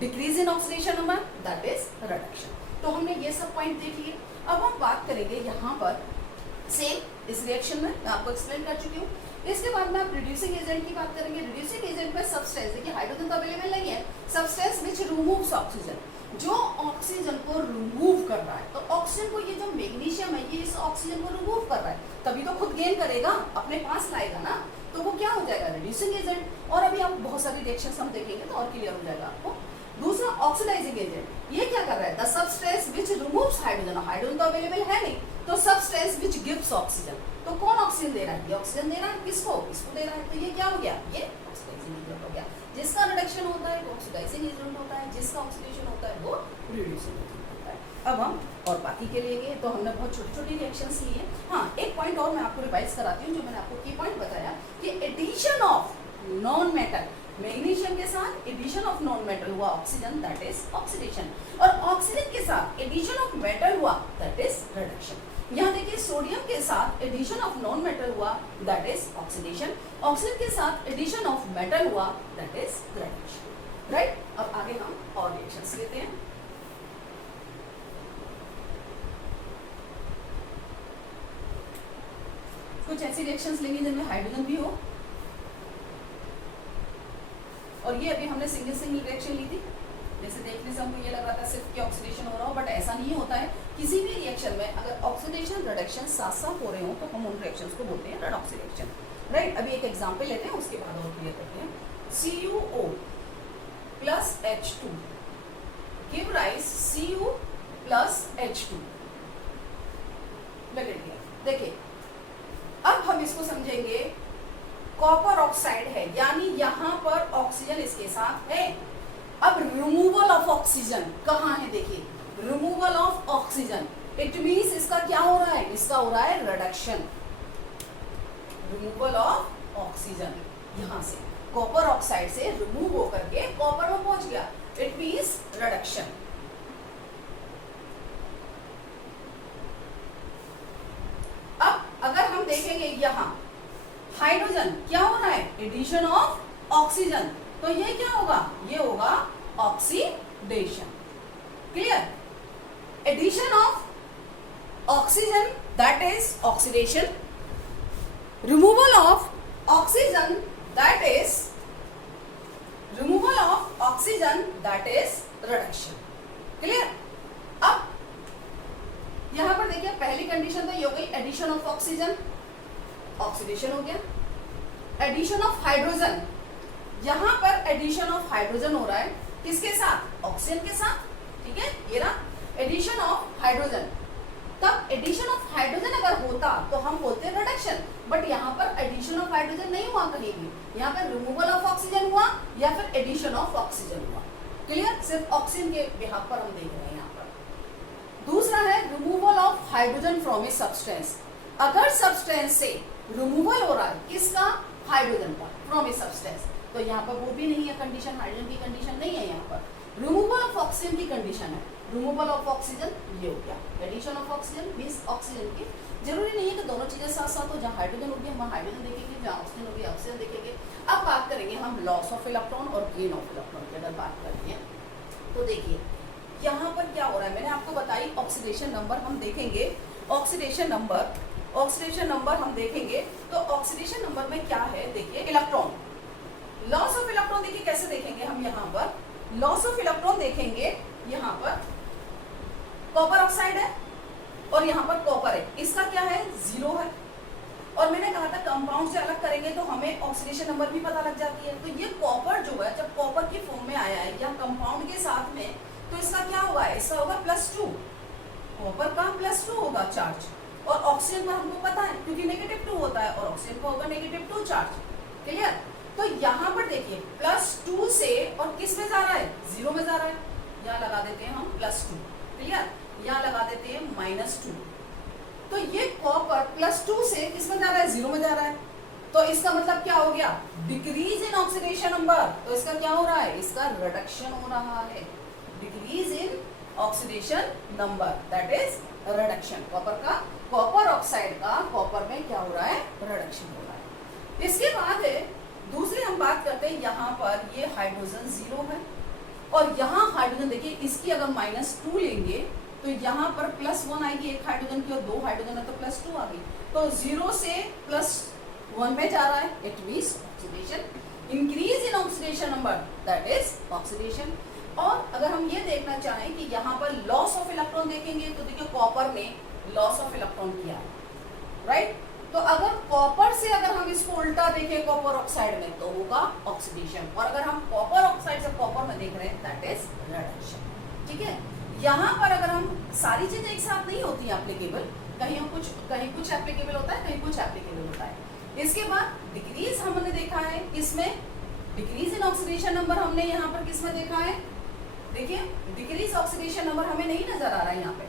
decrease in oxidation number, that is reduction. तो हमने ये सब पॉइंट देख लिए। अब हम बात करेंगे यहाँ पर सेम इस रिएक्शन में, मैं आपको एक्सप्लेन कर चुकी हूँ। इसके बाद में आप रिड्यूसिंग एजेंट की बात करेंगे। रिड्यूसिंग एजेंट में सब्सटेंस, देखिए हाइड्रोजन तो अवेलेबल नहीं है, सब्सटेंस विच रिमूव्स ऑक्सीजन, जो ऑक्सीजन को रिमूव कर रहा है। तो ऑक्सीजन को, ये जो मैग्नीशियम है ये इस ऑक्सीजन को रिमूव कर रहा है, तभी तो खुद गेन करेगा, अपने पास लाएगा ना, तो वो क्या हो जाएगा, रिड्यूसिंग एजेंट। और अभी आप बहुत सारी रिएक्शंस हम देखेंगे तो और क्लियर हो जाएगा आपको। दूसरा ऑक्सीडाइजिंग एजेंट, ये क्या कर रहा है, the substance which removes hydrogen, hydrogen तो अवेलेबल है नहीं, तो सब्सटेंस विच गिव्स ऑक्सीजन। तो कौन ऑक्सीजन दे रहा है, ये ऑक्सीजन दे रहा है, किसको, इसको दे रहा है। तो ये क्या हो गया, ये ऑक्सीडाइजिंग एजेंट हो गया। जिसका रिडक्शन होता है वो ऑक्सीडाइजिंग एजेंट होता है, जिसका ऑक्सीडेशन होता है वो रिड्यूसिंग एजेंट होता है। अब हम और बाकी के लिए तो हमने बहुत छोटी छोटी रिएक्शंस ली है। हाँ, एक पॉइंट और मैं आपको रिवाइज कराती हूँ, जो मैंने आपको की पॉइंट बताया कि addition of non metal, magnesium के साथ एडिशन ऑफ नॉन मेटल हुआ ऑक्सीजन, दैट इज ऑक्सीडेशन। और ऑक्सीजन के साथ एडिशन ऑफ मेटल हुआ, दैट इज रिडक्शन। यहाँ देखिए सोडियम के साथ एडिशन ऑफ नॉन मेटल हुआ, दैट इज ऑक्सीडेशन। ऑक्सीजन के साथ एडिशन ऑफ मेटल हुआ, दैट इज रिडक्शन, राइट। अब आगे हम और रिएक्शंस लेते हैं। कुछ ऐसी रिएक्शंस लेंगे जिनमें हाइड्रोजन भी हो, और ये अभी हमने सिंगल सिंगल रिएक्शन ली थी। जैसे देखने से हमको ये लग रहा था सिर्फ कि ऑक्सीडेशन हो रहा हो, बट ऐसा नहीं होता है। किसी भी रिएक्शन में अगर ऑक्सीडेशन रिडक्शन साथ साथ हो रहे हो तो हम उन रिएक्शंस को बोलते हैं रेडॉक्स रिएक्शन, राइट। अभी एक एग्जांपल लेते हैं, उसके बाद और क्लियर करते हैं। CuO plus H2 give rise Cu plus H2। देखिए अब हम इसको समझेंगे, कॉपर ऑक्साइड है, यानी यहाँ पर ऑक्सीजन इसके साथ है। अब रिमूवल ऑफ ऑक्सीजन कहाँ है, देखिए removal of oxygen, it means इसका क्या हो रहा है, इसका हो रहा है रिडक्शन, रिमूवल ऑफ ऑक्सीजन। यहाँ से कॉपर ऑक्साइड से रिमूव होकर के कॉपर में पहुंच गया, इट मींस रिडक्शन। अब अगर हम देखेंगे यहाँ हाइड्रोजन क्या हो रहा है, एडिशन ऑफ ऑक्सीजन, तो ये क्या होगा, ये होगा oxidation, clear. Addition of oxygen that is oxidation, removal of oxygen that is reduction, clear. अब यहां पर देखिए पहली कंडीशन तो ये हो गई एडिशन ऑफ ऑक्सीजन, ऑक्सीडेशन हो गया। एडिशन ऑफ हाइड्रोजन, यहां पर एडिशन ऑफ हाइड्रोजन हो रहा है, किसके साथ, ऑक्सीजन के साथ, ठीक है। ये रहा एडिशन ऑफ हाइड्रोजन। तब एडिशन ऑफ हाइड्रोजन अगर होता तो हम बोलते हैं रिडक्शन, बट यहाँ पर एडिशन ऑफ हाइड्रोजन नहीं हुआ कहीं भी, यहाँ पर रिमूवल ऑफ ऑक्सीजन हुआ या फिर एडिशन ऑफ ऑक्सीजन हुआ, क्लियर। सिर्फ ऑक्सीजन के बिहाफ पर हम देख रहे हैं यहाँ पर। दूसरा है removal of hydrogen from a substance, अगर सब्सटेंस से रिमूवल हो रहा है किसका, हाइड्रोजन का, फ्रॉम ए सब्सटेंस, तो यहाँ पर वो भी नहीं है कंडीशन, हाइड्रोजन की कंडीशन नहीं है यहाँ पर। रिमूवल ऑफ ऑक्सीजन की कंडीशन है, रिमूवल ऑफ ऑक्सीजन ये हो गया, addition of oxygen means oxygen की। जरूरी नहीं है कि दोनों चीजें साथ साथ हो, जहाँ हाइड्रोजन होगी हम हाइड्रोजन देखेंगे, जहाँ ऑक्सीजन होगी ऑक्सीजन देखेंगे। अब बात करेंगे हम लॉस ऑफ इलेक्ट्रॉन और गेन ऑफ इलेक्ट्रॉन की अगर बात करते हैं तो देखिए यहाँ पर क्या हो रहा है, मैंने आपको बताई ऑक्सीडेशन नंबर हम देखेंगे, ऑक्सीडेशन नंबर हम देखेंगे। तो ऑक्सीडेशन नंबर में क्या है, देखिए इलेक्ट्रॉन, लॉस ऑफ इलेक्ट्रॉन देखिए कैसे देखेंगे हम, यहाँ पर लॉस ऑफ इलेक्ट्रॉन देखेंगे, यहाँ पर कॉपर ऑक्साइड है और यहाँ पर कॉपर है, इसका क्या है, 0 है। और मैंने कहा था कंपाउंड से अलग करेंगे तो हमें ऑक्सीडेशन नंबर भी पता लग जाती है। तो ये कॉपर जो है जब कॉपर की फॉर्म में आया है या कंपाउंड के साथ में, तो इसका क्या होगा, इसका होगा +2, कॉपर का +2 होगा चार्ज, और ऑक्सीजन का हमको पता है क्योंकि -2 होता है, और ऑक्सीजन का होगा -2 चार्ज, क्लियर। तो यहाँ पर देखिए +2 से और किस में जा रहा है, 0 में जा रहा है, यहाँ लगा देते हैं हम +2, क्लियर। यहाँ लगा देते हैं -2। तो ये कॉपर +2 से किसमें जा रहा है, 0 में जा रहा है। तो इसका मतलब क्या हो गया, डिक्रीज इन ऑक्सीडेशन नंबर। तो इसका क्या हो रहा है, इसका रिडक्शन हो रहा है। Decrease in oxidation number that is reduction. Copper oxide का कॉपर में क्या हो रहा है, रिडक्शन हो रहा है। इसके बाद है दूसरी हम बात करते हैं, यहाँ पर ये हाइड्रोजन 0 है और यहाँ हाइड्रोजन देखिए, इसकी अगर -2 लेंगे तो यहाँ पर +1 आएगी एक हाइड्रोजन की, और 2 हाइड्रोजन है तो +2 आ गई। तो 0 से +1 में जा रहा है, it means oxidation. Increase in oxidation number that is oxidation. और अगर हम ये देखना चाहें कि यहाँ पर लॉस ऑफ इलेक्ट्रॉन देखेंगे तो देखिए कॉपर ने लॉस ऑफ इलेक्ट्रॉन किया है, राइट। तो अगर कॉपर से अगर हम इसको उल्टा देखें कॉपर ऑक्साइड में तो होगा ऑक्सीडेशन, और अगर हम कॉपर ऑक्साइड से कॉपर में देख रहे हैं दैट इज रिडक्शन। ठीक है, यहाँ पर अगर हम सारी चीजें एक साथ नहीं होती है एप्लीकेबल, कहीं कुछ एप्लीकेबल होता है, कहीं कुछ एप्लीकेबल होता है। इसके बाद डिक्रीज हमने देखा है किसमें, डिक्रीज इन ऑक्सीडेशन नंबर हमने यहाँ पर किसमें देखा है, देखिए डिक्रीज ऑक्सीडेशन नंबर हमें नहीं नजर आ रहा है यहाँ पे,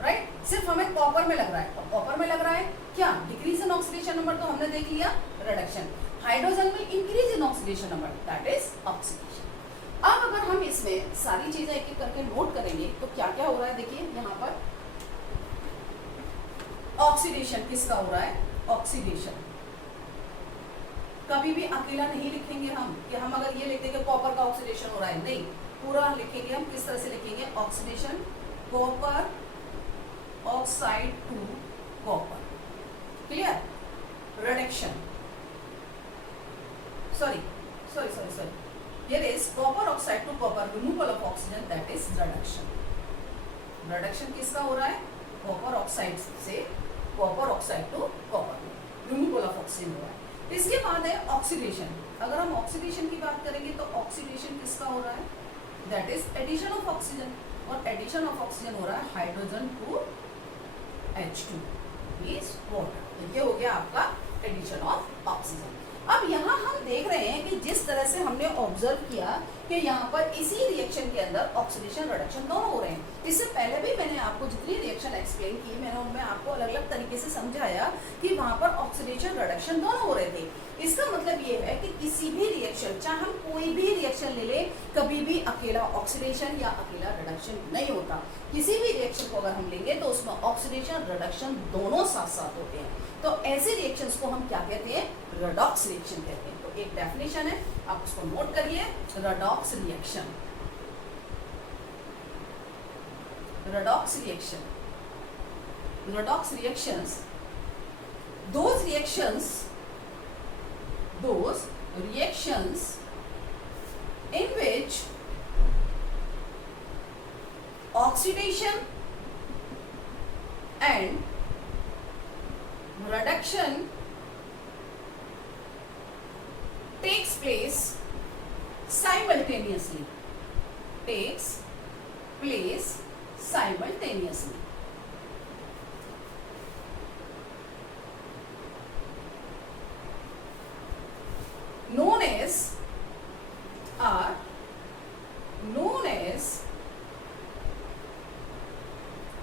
राइट, सिर्फ हमें कॉपर में लग रहा है। कॉपर में लग रहा है क्या, डिक्रीज इन ऑक्सीडेशन नंबर तो हमने देख लिया, रिडक्शन। हाइड्रोजन में increase in oxidation number that is oxidation. अब अगर हम इसमें सारी चीजें एक एक करके नोट करेंगे तो क्या क्या हो रहा है, देखिए यहाँ पर ऑक्सीडेशन किसका हो रहा है, ऑक्सीडेशन। कभी भी अकेला नहीं लिखेंगे हम कि हम अगर ये लिख देंगे कॉपर का ऑक्सीडेशन हो रहा है, नहीं, पूरा लिखेंगे हम। किस तरह से लिखेंगे, oxidation copper oxide to copper, clear. Reduction, sorry, here is copper oxide to copper removal of oxygen that is reduction. Reduction किसका हो रहा है, कॉपर ऑक्साइड से copper oxide to copper, removal of oxygen हो रहा है। इसके बाद है ऑक्सीडेशन। अगर हम ऑक्सीडेशन की बात करेंगे तो ऑक्सीडेशन किसका हो रहा है, that is addition of oxygen, और एडिशन ऑफ ऑक्सीजन हो रहा है hydrogen to H2 means water. ये हो गया आपका एडिशन ऑफ ऑक्सीजन। अब यहाँ हम देख रहे हैं कि जिस तरह से हमने ऑब्जर्व किया कि यहाँ पर इसी रिएक्शन के अंदर ऑक्सीडेशन रिडक्शन दोनों हो रहे हैं। इससे पहले भी मैंने आपको जितनी रिएक्शन एक्सप्लेन की, मैंने उनमें आपको अलग अलग तरीके से समझाया कि वहाँ पर ऑक्सीडेशन रिडक्शन दोनों हो रहे थे। इसका मतलब ये है कि किसी भी रिएक्शन, चाहे हम कोई भी रिएक्शन ले लें, कभी भी अकेला ऑक्सीडेशन या अकेला रिडक्शन नहीं होता। किसी भी रिएक्शन को अगर हम लेंगे तो उसमें ऑक्सीडेशन रिडक्शन दोनों साथ साथ होते हैं। तो ऐसे रिएक्शंस को हम क्या कहते हैं, रेडॉक्स रिएक्शन कहते हैं। तो एक डेफिनेशन है, आप उसको नोट करिए, redox reaction. Redox reaction, redox reactions, those reactions in which oxidation and reduction takes place simultaneously, are known as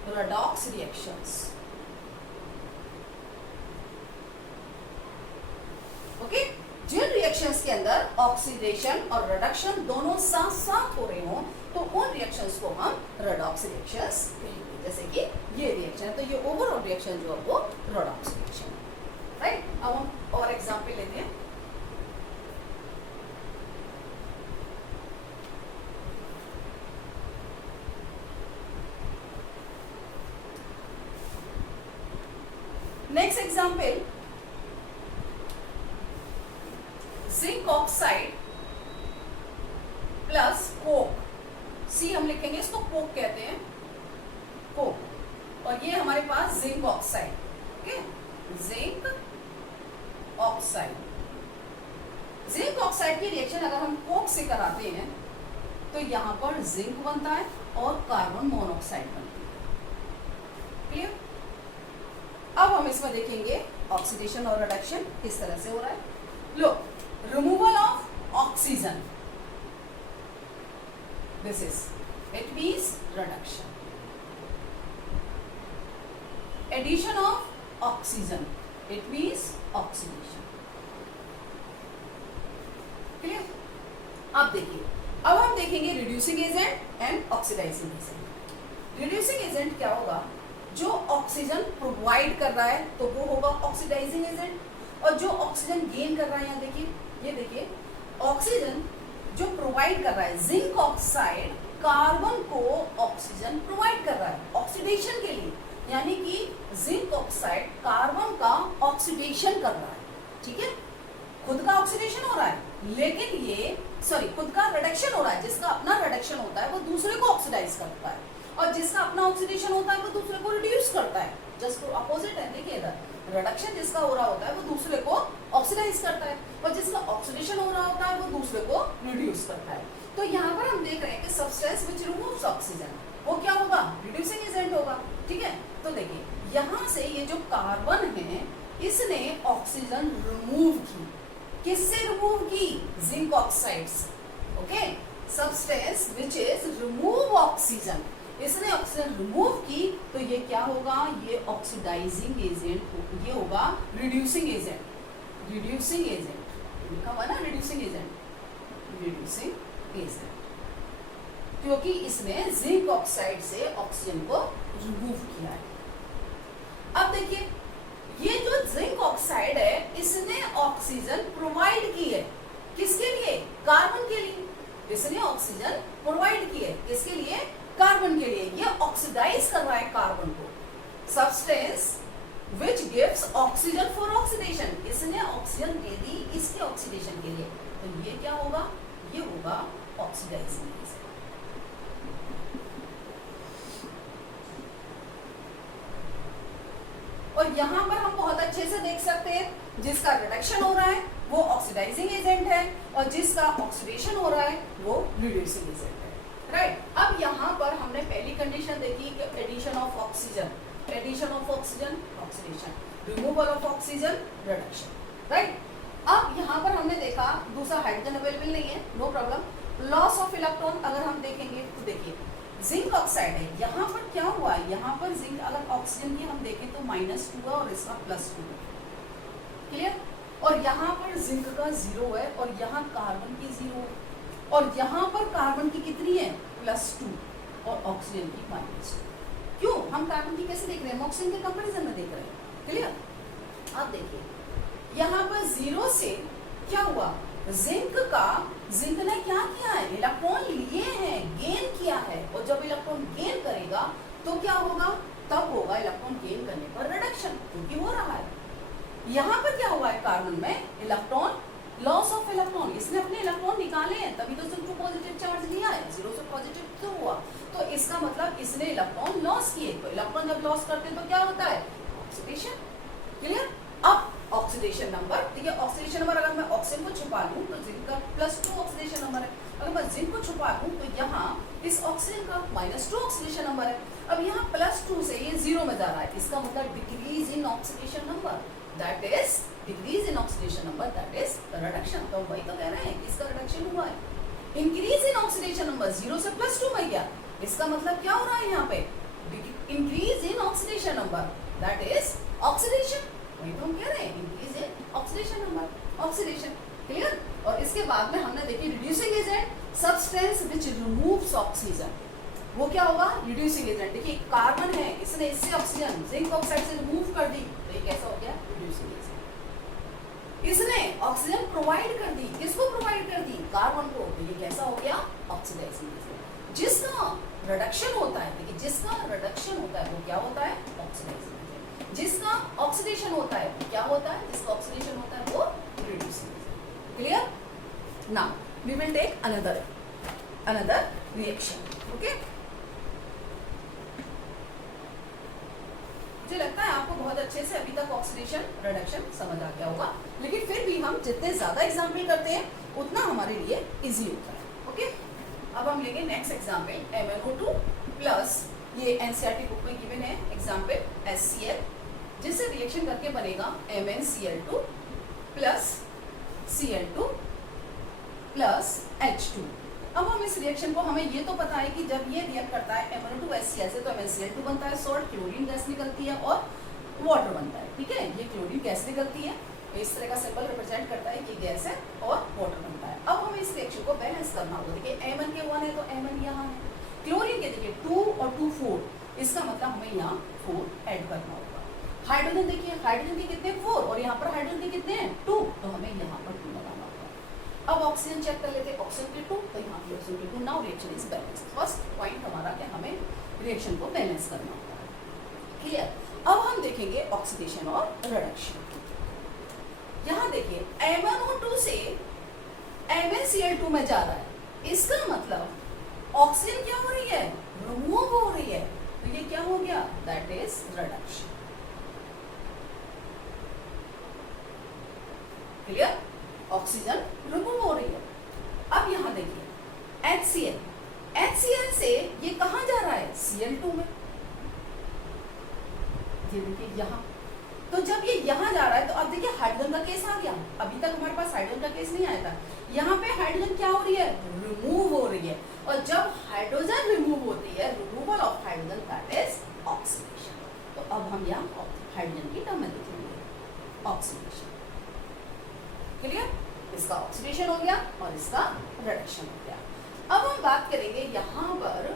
redox reactions. Okay, जिन रिएक्शंस के अंदर ऑक्सीडेशन और रिडक्शन दोनों साथ साथ हो रहे हो तो उन रिएक्शंस को हम रेडॉक्स रिएक्शंस कहेंगे। जैसे कि ये रिएक्शन है तो ये ओवरऑल रिएक्शन जो है वो रेडॉक्स रिएक्शन है, राइट। अब हम और एग्जांपल लेते हैं। Next example, zinc oxide plus coke, C हम लिखेंगे इसको कोक कहते हैं, कोक। और ये हमारे पास zinc oxide, okay, zinc oxide. Zinc oxide की रिएक्शन अगर हम कोक से कराते हैं तो यहां पर जिंक बनता है और कार्बन मोनोऑक्साइड बनती है, क्लियर। अब हम इसमें देखेंगे ऑक्सीडेशन और रिडक्शन किस तरह से हो रहा है। लो, removal of oxygen, this is, it means reduction, addition of oxygen, it means oxidation. Clear? अब देखिए, अब हम देखेंगे reducing agent and oxidising agent. Reducing agent क्या होगा? जो ऑक्सीजन प्रोवाइड कर रहा है तो वो होगा ऑक्सीडाइजिंग एजेंट, और जो ऑक्सीजन गेन कर रहा है, यहाँ देखिए, ये देखिए, ऑक्सीजन जो प्रोवाइड कर रहा है, जिंक ऑक्साइड कार्बन को ऑक्सीजन प्रोवाइड कर रहा है ऑक्सीडेशन के लिए, यानी कि जिंक ऑक्साइड कार्बन का ऑक्सीडेशन कर रहा है। ठीक है, खुद का ऑक्सीडेशन हो रहा है, लेकिन ये खुद का रिडक्शन हो रहा है। जिसका अपना रिडक्शन होता है वो दूसरे को ऑक्सीडाइज करता है, और जिसका अपना ऑक्सीडेशन होता है वो दूसरे को रिड्यूस करता है। जस्ट अपोजिट है, देखिए इधर रिडक्शन जिसका हो रहा होता है वो दूसरे को ऑक्सीडाइज करता है, और जिसका ऑक्सीडेशन हो रहा होता है वो दूसरे को रिड्यूस करता है। तो यहाँ पर हम देख रहे हैं कि सब्सटेंस व्हिच रिमूव्स ऑक्सीजन, वो क्या होगा? रिड्यूसिंग एजेंट होगा। ठीक है, तो देखिए यहाँ से ये जो कार्बन है इसने ऑक्सीजन रिमूव की। किससे रिमूव की? जिंक ऑक्साइड से। Okay, substance which is remove oxygen, इसने ऑक्सीजन रिमूव की, तो ये क्या होगा? ये ऑक्सीडाइजिंग एजेंट, ये होगा रिड्यूसिंग एजेंट। रिड्यूसिंग एजेंट लिखा हुआ ना, रिड्यूसिंग एजेंट, रिड्यूसिंग एजेंट, क्योंकि इसने जिंक ऑक्साइड से ऑक्सीजन को रिमूव किया है। अब देखिए, ये जो जिंक ऑक्साइड है इसने ऑक्सीजन प्रोवाइड की है। किसके लिए? कार्बन के लिए। इसने ऑक्सीजन प्रोवाइड की है, किसके लिए? कार्बन के लिए। ये ऑक्सीडाइज कर रहा है कार्बन को। Substance which gives oxygen for oxidation, इसने ऑक्सीजन दे दी इसके ऑक्सीडेशन के लिए, तो ये क्या होगा? ये होगा ऑक्सीडाइजिंग एजेंट। और यहाँ पर हम बहुत अच्छे से देख सकते हैं, जिसका रिडक्शन हो रहा है वो ऑक्सीडाइजिंग एजेंट है, और जिसका ऑक्सीडेशन हो रहा है वो रिड्यूसिंग एजेंट है। राइट, अब यहाँ पर हमने पहली कंडीशन देखी कि addition of oxygen, addition of oxygen oxidation, removal of oxygen reduction. Right, अब यहाँ पर हमने देखा दूसरा हाइड्रोजन अवेलेबल नहीं है, no problem. Loss of electron अगर हम देखेंगे तो देखिए जिंक ऑक्साइड है, यहाँ पर क्या हुआ है? यहाँ पर जिंक, अगर ऑक्सीजन की हम देखें तो -2 है और इसका +2 है। क्लियर? और यहाँ पर जिंक का 0 है और यहाँ कार्बन की 0 है, और यहाँ पर कार्बन की कितनी है? +2 और ऑक्सीजन की -2। क्यों? हम कार्बन की कैसे देख रहे हैं? ऑक्सीजन के कंपैरिजन में देख रहे हैं। क्लियर? अब देखिए यहाँ पर 0 से क्या हुआ? जिंक ने क्या किया है? इलेक्ट्रॉन लिए हैं, गेन किया है, और जब इलेक्ट्रॉन गेन करेगा तो क्या होगा? तब होगा इलेक्ट्रॉन गेन करने पर रिडक्शन, क्योंकि हो रहा है। यहाँ पर क्या हुआ है? कार्बन में इलेक्ट्रॉन, लॉस ऑफ इलेक्ट्रॉन, इसने अपने इलेक्ट्रॉन निकाले हैं, तभी तो सिर्फ पॉजिटिव चार्ज लिया है, 0 से पॉजिटिव तो हुआ, तो इसका मतलब इसने इलेक्ट्रॉन लॉस किए। तो इलेक्ट्रॉन जब लॉस करते हैं तो क्या होता है? ऑक्सीडेशन। क्लियर? अब ऑक्सीडेशन नंबर, ठीक है, ऑक्सीडेशन नंबर अगर मैं ऑक्सीजन को छुपा लूं तो जिंक का +2 ऑक्सीडेशन नंबर है, अगर मैं जिंक को छुपा लूं तो यहाँ इस ऑक्सीजन का -2 ऑक्सीडेशन नंबर है। अब यहाँ +2 से ये 0 में जा रहा है, इसका मतलब decrease in oxidation number, that is decrease in oxidation number, that is reduction. तो वही तो कह रहे हैं, इसका रिडक्शन हुआ है। इंक्रीज इन ऑक्सीडेशन नंबर 0 से +2 में गया, इसका मतलब क्या हो रहा है? यहाँ पे increase in oxidation number, that is oxidation. वही तो हम कह रहे हैं, increase in oxidation number, oxidation. Clear? और इसके बाद में हमने देखी reducing agent, substance which removes oxygen, वो क्या होगा? Reducing agent. देखिए कार्बन है, इसने इससे ऑक्सीजन जिंक ऑक्साइड से रिमूव कर दी, तो ये कैसा हो गया? Reducing agent. इसने ऑक्सीजन प्रोवाइड कर दी, किसको प्रोवाइड कर दी? कार्बन को, तो ये कैसा हो गया? Oxidising agent. जिसका रिडक्शन होता है, देखिए जिसका रिडक्शन होता है वो क्या होता है? Oxidising agent. जिसका ऑक्सीडेशन होता है वो क्या होता है? जिसका ऑक्सीडेशन होता है वो reducing agent. Clear? Now we will take another reaction. Okay, मुझे लगता है आपको बहुत अच्छे से अभी तक ऑक्सीडेशन रिडक्शन समझ आ गया होगा, लेकिन फिर भी हम जितने ज्यादा एग्जाम्पल करते हैं उतना हमारे लिए इजी होता है। ओके, अब हम लेंगे नेक्स्ट एग्जाम्पल MnO2 प्लस, ये एनसीईआरटी बुक में गिवन है एग्जाम्पल HCl, जिससे रिएक्शन करके बनेगा MnCl2 plus Cl2 plus H2। अब हम इस रिएक्शन को, हमें ये तो पता है कि जब ये रिएक्ट करता है MnO2 HCl से तो MnCl2 बनता है, सॉल्ट, क्लोरीन गैस निकलती है, और वाटर बनता है, ठीक है। ये क्लोरीन गैस निकलती है, इस तरह का सिंबल रिप्रेजेंट करता है कि गैस है और वाटर बनता है। अब हमें इस रिएक्शन को बैलेंस करना होगा। देखिए M1K1 है तो M1 यहाँ है, क्लोरीन के देखिए 2 और 2 4, इसका मतलब हमें यहाँ 4 ऐड करना होगा। हाइड्रोजन देखिए, हाइड्रोजन के कितने 4 और यहाँ पर हाइड्रोजन के कितने हैं 2, तो हमें यहाँ पर 2 लगाना होगा। अब ऑक्सीजन चेक कर लेते हैं, ऑक्सीजन के 2 तो यहाँ पे ऑक्सीजन के 2। Now reaction is balance. First point हमारा क्या, हमें रिएक्शन को बैलेंस करना होगा, क्लियर। अब हम देखेंगे ऑक्सीडेशन और रिडक्शन। यहाँ देखिए MnO2 से MnCl2 में जा रहा है, इसका मतलब ऑक्सीजन क्या हो रही है, रिमूव हो रही है, तो ये क्या हो गया, that is reduction, clear. Oxygen remove हो रही है। अब यहाँ देखिए HCl से ये कहाँ जा रहा है, Cl2 में, ये देखिए यहाँ। तो जब ये यहाँ जा रहा है तो अब देखिए हाइड्रोजन का केस आ गया, अभी तक हमारे पास हाइड्रोजन का केस नहीं आया था। यहाँ पे हाइड्रोजन क्या हो रही है, रिमूव हो रही है, और जब हाइड्रोजन रिमूव होती है, removal of hydrogen that is oxidation. तो अब हम यहाँ हाइड्रोजन की टर्म में देखेंगे ऑक्सीडेशन, क्लियर। इसका ऑक्सीडेशन हो गया और इसका रिडक्शन हो गया। अब हम बात करेंगे यहाँ पर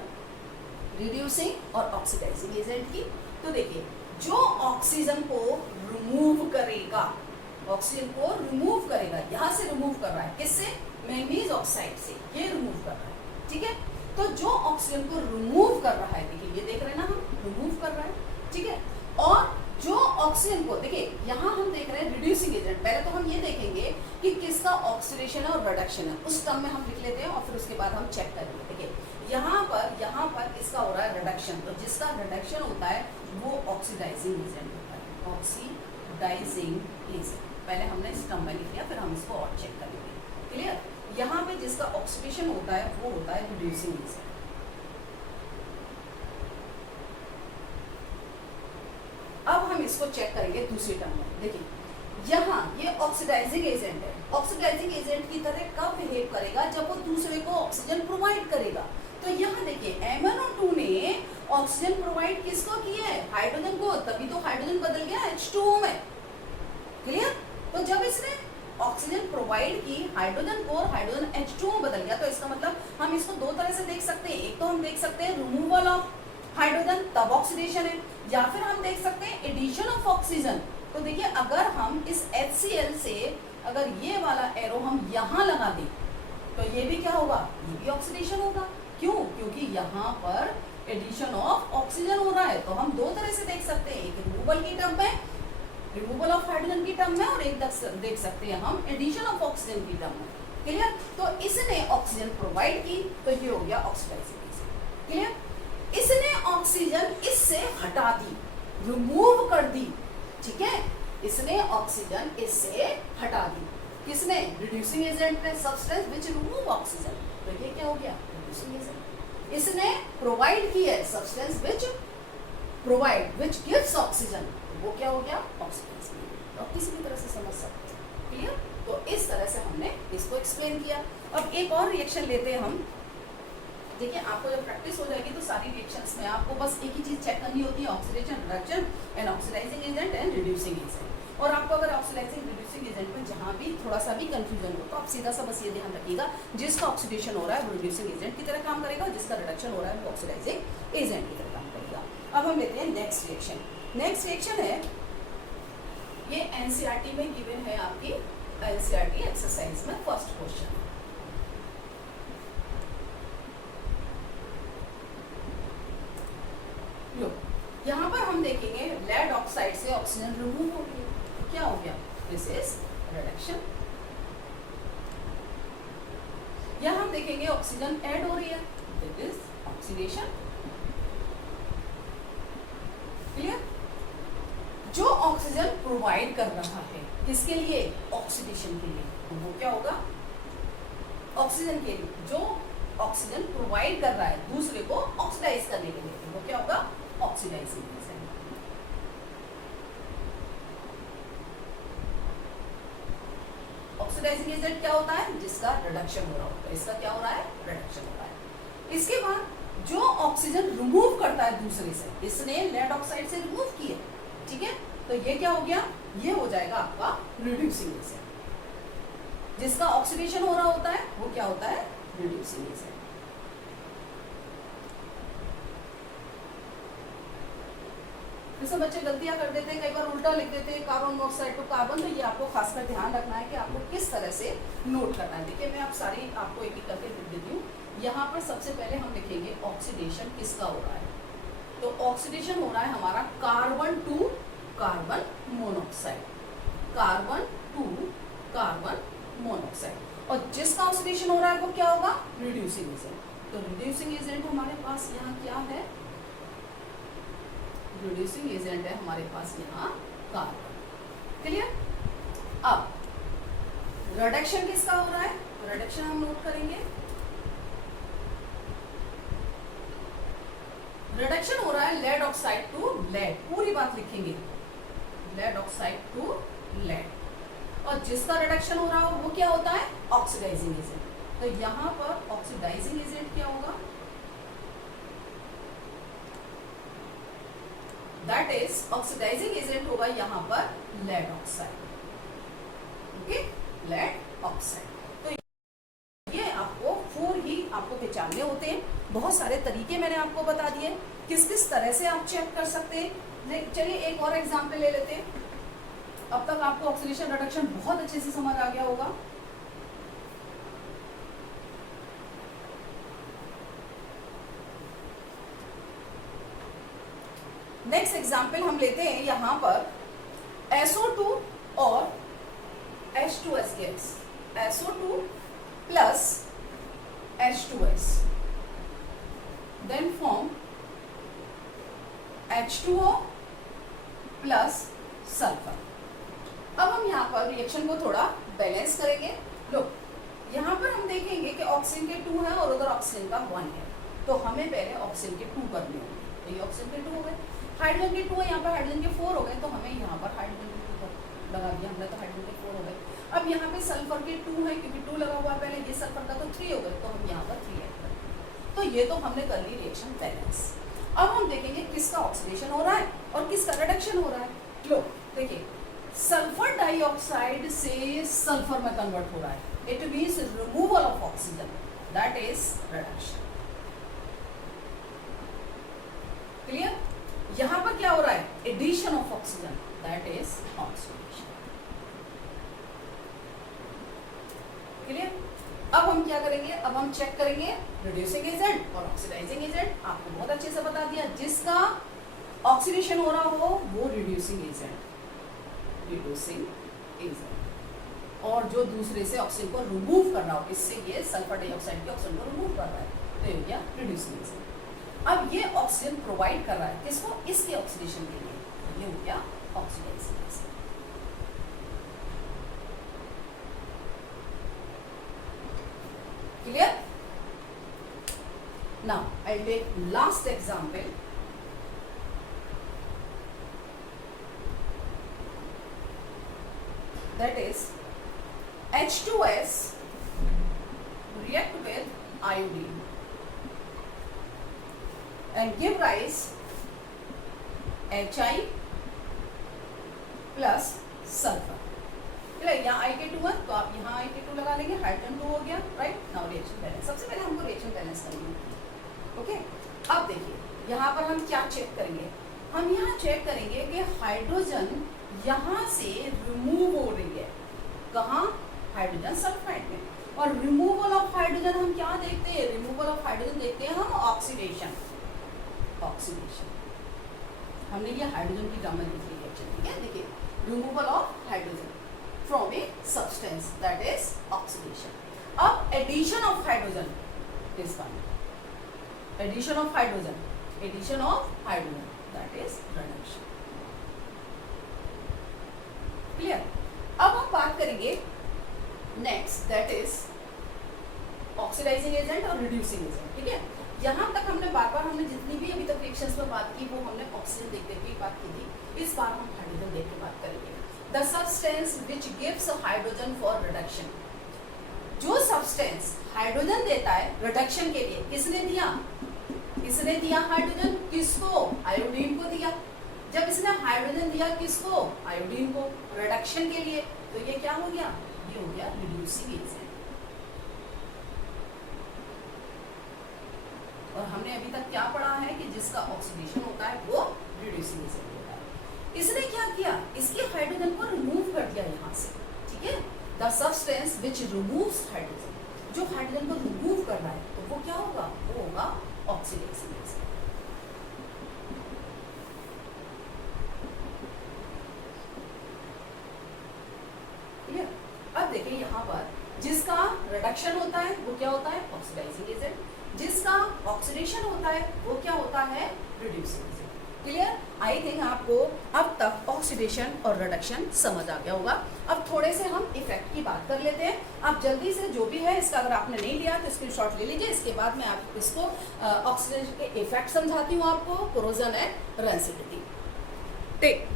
रिड्यूसिंग और ऑक्सीडाइजिंग एजेंट की। तो देखिए जो ऑक्सीजन को रिमूव करेगा, ऑक्सीजन को रिमूव करेगा, यहाँ से रिमूव कर रहा है, किससे, मैंगनीज ऑक्साइड से, ये रिमूव कर रहा है, ठीक है। तो जो ऑक्सीजन को रिमूव कर रहा है, देखिए ये देख रहे हैं ना, हम रिमूव कर रहा है, ठीक है। और जो ऑक्सीजन को, देखिए यहाँ हम देख रहे हैं रिड्यूसिंग एजेंट। पहले तो हम ये देखेंगे कि किसका ऑक्सीडेशन और रिडक्शन है, उस टर्म में हम लिख लेते हैं और फिर उसके बाद हम चेक करेंगे। देखिए यहाँ पर इसका हो रहा है रिडक्शन, तो जिसका रिडक्शन होता है वो ऑक्सीडाइजिंग एजेंट होता है, ऑक्सीडाइजिंग एजेंट। पहले हमने इस टर्म में लिख लिया, फिर हम इसको और चेक करेंगे, क्लियर। यहाँ पे जिसका ऑक्सीडेशन होता है वो होता है रिड्यूसिंग एजेंट। अब हम इसको चेक करेंगे दूसरी टर्म में। देखिए यहाँ ये ऑक्सीडाइजिंग एजेंट है, ऑक्सीडाइजिंग एजेंट की तरह कब बिहेव करेगा, जब वो दूसरे को ऑक्सीजन प्रोवाइड करेगा। तो यहाँ देखिए MnO2 ने ऑक्सीजन प्रोवाइड किसको किया है, हाइड्रोजन को, तभी तो हाइड्रोजन बदल गया H2O में, क्लियर। तो जब इसने ऑक्सीजन प्रोवाइड की हाइड्रोजन को और हाइड्रोजन H2O बदल गया, तो इसका मतलब हम इसको दो तरह से देख सकते हैं। एक तो हम देख सकते हैं रिमूवल ऑफ हाइड्रोजन, तब ऑक्सीडेशन है, या फिर हम देख सकते हैं एडिशन ऑफ ऑक्सीजन। तो देखिए अगर हम इस HCl से अगर ये वाला एरो हम यहाँ लगा दें तो ये भी क्या होगा, ये भी ऑक्सीडेशन होगा। क्यों, क्योंकि यहाँ पर एडिशन ऑफ ऑक्सीजन हो रहा है। तो हम दो तरह से देख सकते हैं, एक रिमूवल की टर्म में, रिमूवल ऑफ हाइड्रोजन की टर्म में, और एक देख सकते हैं हम एडिशन ऑफ ऑक्सीजन की टर्म में, क्लियर। तो इसने ऑक्सीजन प्रोवाइड की तो ये हो गया ऑक्सीडाइजिंग, क्लियर। इसने ऑक्सीजन इससे हटा दी, रिमूव कर दी, ठीक है। इसने ऑक्सीजन इससे हटा दी, किसने, रिड्यूसिंग एजेंट ने, सब्सटेंस व्हिच रिमूव ऑक्सीजन। तो ये क्या हो गया, रिड्यूसिंग एजेंट। इसने प्रोवाइड की है, substance which provide which gives oxygen, वो क्या हो गया, ऑक्सीडाइजिंग। तो किसी भी तरह से समझ सकते हैं, क्लियर। तो इस तरह से हमने इसको एक्सप्लेन किया। अब एक और रिएक्शन लेते हैं हम। देखिए आपको जब प्रैक्टिस हो जाएगी तो सारी रिएक्शंस में आपको बस एक ही चीज चेक करनी होती है, oxidation, reduction and oxidising agent and reducing agent. और आपको अगर ऑक्सीडाइजिंग रिड्यूसिंग एजेंट में जहाँ भी थोड़ा सा भी कंफ्यूजन हो तो आप सीधा सा बस ये ध्यान रखिएगा, जिसका ऑक्सीडेशन हो रहा है वो रिड्यूसिंग एजेंट की तरह काम करेगा, और जिसका रिडक्शन हो रहा है वो ऑक्सीडाइजिंग एजेंट की तरह काम करेगा। अब हम लेते हैं नेक्स्ट रिएक्शन। नेक्स्ट रिएक्शन है, ये एनसीईआरटी में गिवन है, आपकी एनसीईआरटी एक्सरसाइज में फर्स्ट क्वेश्चन। लो यहाँ पर हम देखेंगे लेड ऑक्साइड से ऑक्सीजन रिमूव हो गई, तो क्या हो गया, दिस इज रिडक्शन। यहाँ हम देखेंगे ऑक्सीजन ऐड हो रही है, दिस इज ऑक्सीडेशन, क्लियर। जो ऑक्सीजन प्रोवाइड कर रहा है किसके लिए, ऑक्सीडेशन के लिए, तो वो क्या होगा, ऑक्सीजन के लिए। जो ऑक्सीजन प्रोवाइड कर रहा है दूसरे को ऑक्सीडाइज करने के लिए, तो वो क्या होगा, ऑक्सीडाइजिंग एजेंट। ऑक्सीडाइजिंग एजेंट क्या होता है, जिसका रिडक्शन हो रहा होता है, इसका क्या हो रहा है, रिडक्शन हो रहा है। इसके बाद जो ऑक्सीजन रिमूव करता है दूसरे से, इसने लेड ऑक्साइड से रिमूव किया, ठीक है, तो ये क्या हो गया, ये हो जाएगा आपका रिड्यूसिंग एजेंट। जिसका ऑक्सीडेशन हो रहा होता है वो क्या होता है, रिड्यूसिंग एजेंट। जैसे बच्चे गलतियां कर देते हैं, कई बार उल्टा लिख देते हैं कार्बन मोनोऑक्साइड टू कार्बन, तो ये आपको खासकर ध्यान रखना है कि आपको किस तरह से नोट करना है। देखिए मैं आप सारी आपको एक एक करके लिख देती हूँ। यहाँ पर सबसे पहले हम लिखेंगे ऑक्सीडेशन किसका हो रहा है, तो ऑक्सीडेशन हो रहा है हमारा carbon to carbon monoxide, carbon to carbon monoxide. और जिसका ऑक्सीडेशन हो रहा है वो क्या होगा, रिड्यूसिंग एजेंट। तो रिड्यूसिंग एजेंट हमारे पास यहाँ क्या है, रिड्यूसिंग एजेंट है हमारे पास यहाँ कार्बन। क्लियर। अब रिडक्शन किसका हो रहा है, रिडक्शन हम नोट करेंगे। रिडक्शन हो रहा है लेड ऑक्साइड टू लेड, पूरी बात लिखेंगे, लेड ऑक्साइड टू लेड। और जिसका रिडक्शन हो रहा हो वो क्या होता है, ऑक्सीडाइजिंग एजेंट। तो यहाँ पर ऑक्सीडाइजिंग एजेंट क्या होगा, दैट इज ऑक्सीडाइजिंग एजेंट होगा यहाँ पर lead oxide. Okay, lead oxide. तो ये आपको 4 ही आपको पहचानने होते हैं। बहुत सारे तरीके मैंने आपको बता दिए किस किस तरह से आप चेक कर सकते हैं। चलिए एक और एग्जांपल ले लेते हैं। अब तक आपको ऑक्सीडेशन रिडक्शन बहुत अच्छे से समझ आ गया होगा। नेक्स्ट एग्जाम्पल हम लेते हैं यहाँ पर SO2 और H2S gas, SO2 plus H2S then form H2O plus sulphur. अब हम यहाँ पर रिएक्शन को थोड़ा बैलेंस करेंगे। लो यहाँ पर हम देखेंगे कि ऑक्सीजन के 2 है और उधर ऑक्सीजन का 1 है, तो हमें पहले ऑक्सीजन के 2 करने होंगे। तो ये ऑक्सीजन के 2 हो गए, हाइड्रोजन के 2 है, यहाँ पर हाइड्रोजन के 4 हो गए, तो हमें यहाँ पर हाइड्रोजन के 2 लगा दिया हमने, तो हाइड्रोजन के 4 हो गए। अब यहाँ पे सल्फर के 2 है क्योंकि 2 लगा हुआ है पहले, ये सल्फर का तो 3 हो गए, तो हम यहाँ पर 3 ऐड कर देंगे। तो ये तो हमने कर ली रिएक्शन बैलेंस। अब हम देखेंगे किसका ऑक्सीडेशन हो रहा है और किसका रिडक्शन हो रहा है। लो देखिए, सल्फर डाइऑक्साइड से सल्फर में कन्वर्ट हो रहा है, it means removal of oxygen, that is reduction. Clear. यहां पर क्या हो रहा है, addition of oxygen, that is oxidation. Clear. अब हम क्या करेंगे, अब हम चेक करेंगे रिड्यूसिंग एजेंट और ऑक्सीडाइजिंग एजेंट। आपको बहुत अच्छे से बता दिया, जिसका ऑक्सीडेशन हो रहा हो वो रिड्यूसिंग एजेंट, रिड्यूसिंग एजेंट, और जो दूसरे से ऑक्सीजन को रिमूव कर रहा हो, इससे ये सल्फर डाइऑक्साइड के ऑक्सीजन को रिमूव कर रहा है, तो ये हो गया रिड्यूसिंग एजेंट। अब ये ऑक्सीजन प्रोवाइड कर रहा है किसको, इसके ऑक्सीडेशन के लिए, ये हो गया oxidising agent. Clear? Now I'll take last example. That is H2S react with iodine and give rise Hi plus sulfur. यहाँ I के 2 है तो आप यहाँ I के 2 लगा लेंगे, हाइड्रोजन 2 हो गया, राइट। नाउ रिएक्शन बैलेंस, सबसे पहले हमको रिएक्शन बैलेंस करनी है। ओके, अब देखिए यहाँ पर हम क्या चेक करेंगे, हम यहाँ चेक करेंगे कि हाइड्रोजन यहाँ से रिमूव हो रही है, कहाँ, हाइड्रोजन सल्फाइड में। और रिमूवल ऑफ हाइड्रोजन हम क्या देखते हैं, रिमूवल ऑफ हाइड्रोजन देखते हैं हम ऑक्सीडेशन, ऑक्सीडेशन। हमने ये हाइड्रोजन की गामा दूसरी रिएक्शन, ठीक है। देखिए, removal of hydrogen from a substance, that is oxidation. अब addition of hydrogen is one. Addition of hydrogen, addition of hydrogen, that is reduction. Clear? अब हम बात करेंगे next, that is oxidizing agent और reducing agent, ठीक है। यहाँ तक हमने बार हमने जितनी भी अभी तक रिएक्शंस पर बात की वो हमने ऑक्सीजन देख के बात की थी। इस बार हम हाइड्रोजन देख के बात करेंगे। The substance which gives hydrogen for reduction, जो सब्सटेंस हाइड्रोजन देता है रिडक्शन के लिए, किसने दिया, इसने दिया हाइड्रोजन, किसको, आयोडीन को दिया। जब इसने हाइड्रोजन दिया किसको, आयोडीन को, रिडक्शन के लिए, तो ये क्या हो गया, ये हो गया रिड्यूसिंग एजेंट। और हमने अभी तक क्या पढ़ा है कि जिसका ऑक्सीडेशन होता है वो रिड्यूसिंग एजेंट होता है। इसने क्या किया, इसके हाइड्रोजन को रिमूव कर दिया यहाँ से, ठीक है। The substance which removes hydrogen, जो हाइड्रोजन को रिमूव कर रहा है तो वो क्या होगा, वो होगा ऑक्सीडेशन एजेंट। अब देखिए यहाँ पर जिसका रिडक्शन होता है वो क्या होता है, ऑक्सीडाइजिंग एजेंट। जिसका ऑक्सीडेशन होता है वो क्या होता है, reducing agent. Clear? I think आपको अब तक ऑक्सीडेशन और रिडक्शन समझ आ गया होगा। अब थोड़े से हम इफेक्ट की बात कर लेते हैं। आप जल्दी से जो भी है इसका अगर आपने नहीं लिया तो स्क्रीनशॉट ले लीजिए। इसके बाद मैं आप इसको ऑक्सीडेशन के इफेक्ट समझाती हूँ आपको, corrosion and rancidity. Take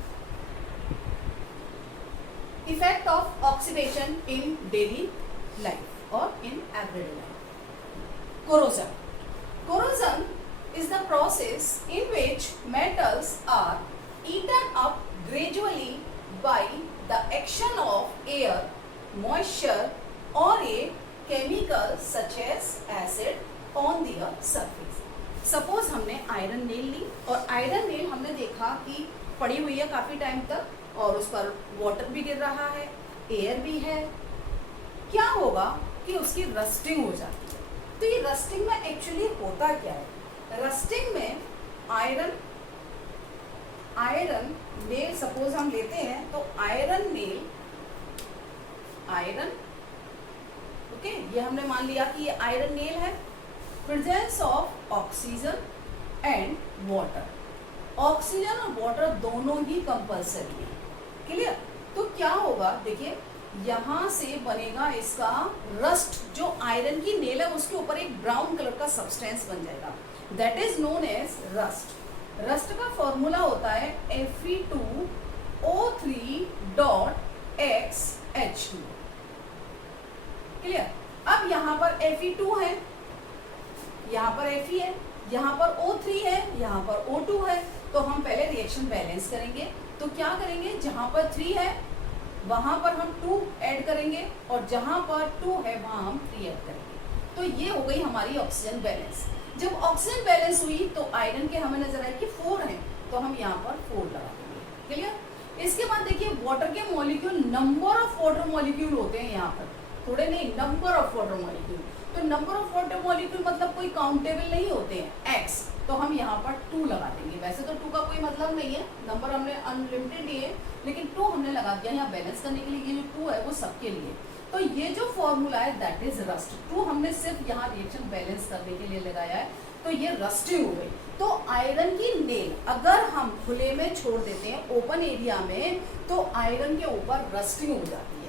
effect of oxidation in daily life और in everyday life. Corrosion, corrosion is the process in which metals are eaten up gradually by the action of air, moisture or a chemical such as acid on their surface. Suppose हमने आयरन नेल ली और आयरन नेल हमने देखा कि पड़ी हुई है काफी टाइम तक और उस पर वाटर भी गिर रहा है, एयर भी है। क्या होगा कि उसकी रस्टिंग हो जाती है। तो ये रस्टिंग में एक्चुअली होता क्या है, रस्टिंग में आयरन नेल सपोज हम लेते हैं तो आयरन नेल, आयरन, ओके, ये हमने मान लिया कि ये आयरन नेल है। Presence of oxygen and water, oxygen और वाटर दोनों ही कंपल्सरी है। क्लियर? तो क्या होगा, देखिए यहां से बनेगा इसका रस्ट, जो आयरन की नेल है उसके ऊपर एक ब्राउन कलर का सब्सटेंस बन जाएगा, that is known as rust. Rust का फॉर्मूला होता है Fe2O3.XH2। क्लियर? अब यहाँ पर Fe2 है, यहाँ पर Fe है, यहाँ पर O3 है, यहाँ पर O2 है। तो हम पहले रिएक्शन बैलेंस करेंगे। तो क्या करेंगे, जहां पर 3 है वहां पर हम 2 ऐड करेंगे और जहां पर 2 है वहां हम 3 ऐड करेंगे। तो ये हो गई हमारी ऑक्सीजन बैलेंस। जब ऑक्सीजन बैलेंस हुई तो आयरन के हमें नजर आए कि 4 है तो हम यहाँ पर 4 लगा देंगे। क्लियर? इसके बाद देखिए वाटर के molecule, number of water molecule होते हैं यहाँ पर, थोड़े नहीं, नंबर ऑफ वाटर मॉलिक्यूल। तो नंबर ऑफ वाटर मॉलिक्यूल मतलब कोई काउंटेबल नहीं होते हैं, x, तो हम यहाँ पर 2 लगा देंगे। वैसे तो 2 का कोई मतलब नहीं है, नंबर हमने अनलिमिटेड लिए, लेकिन 2 हमने लगा दिया यहाँ बैलेंस करने के लिए। ये जो 2 है वो सबके लिए। तो ये जो फॉर्मूला है दैट इज रस्ट। 2 हमने सिर्फ यहाँ रिएक्शन बैलेंस करने के लिए लगाया है, तो ये रस्टिंग हो गई। तो आयरन की नेल अगर हम खुले में छोड़ देते हैं, ओपन एरिया में, तो आयरन के ऊपर रस्टिंग हो जाती है।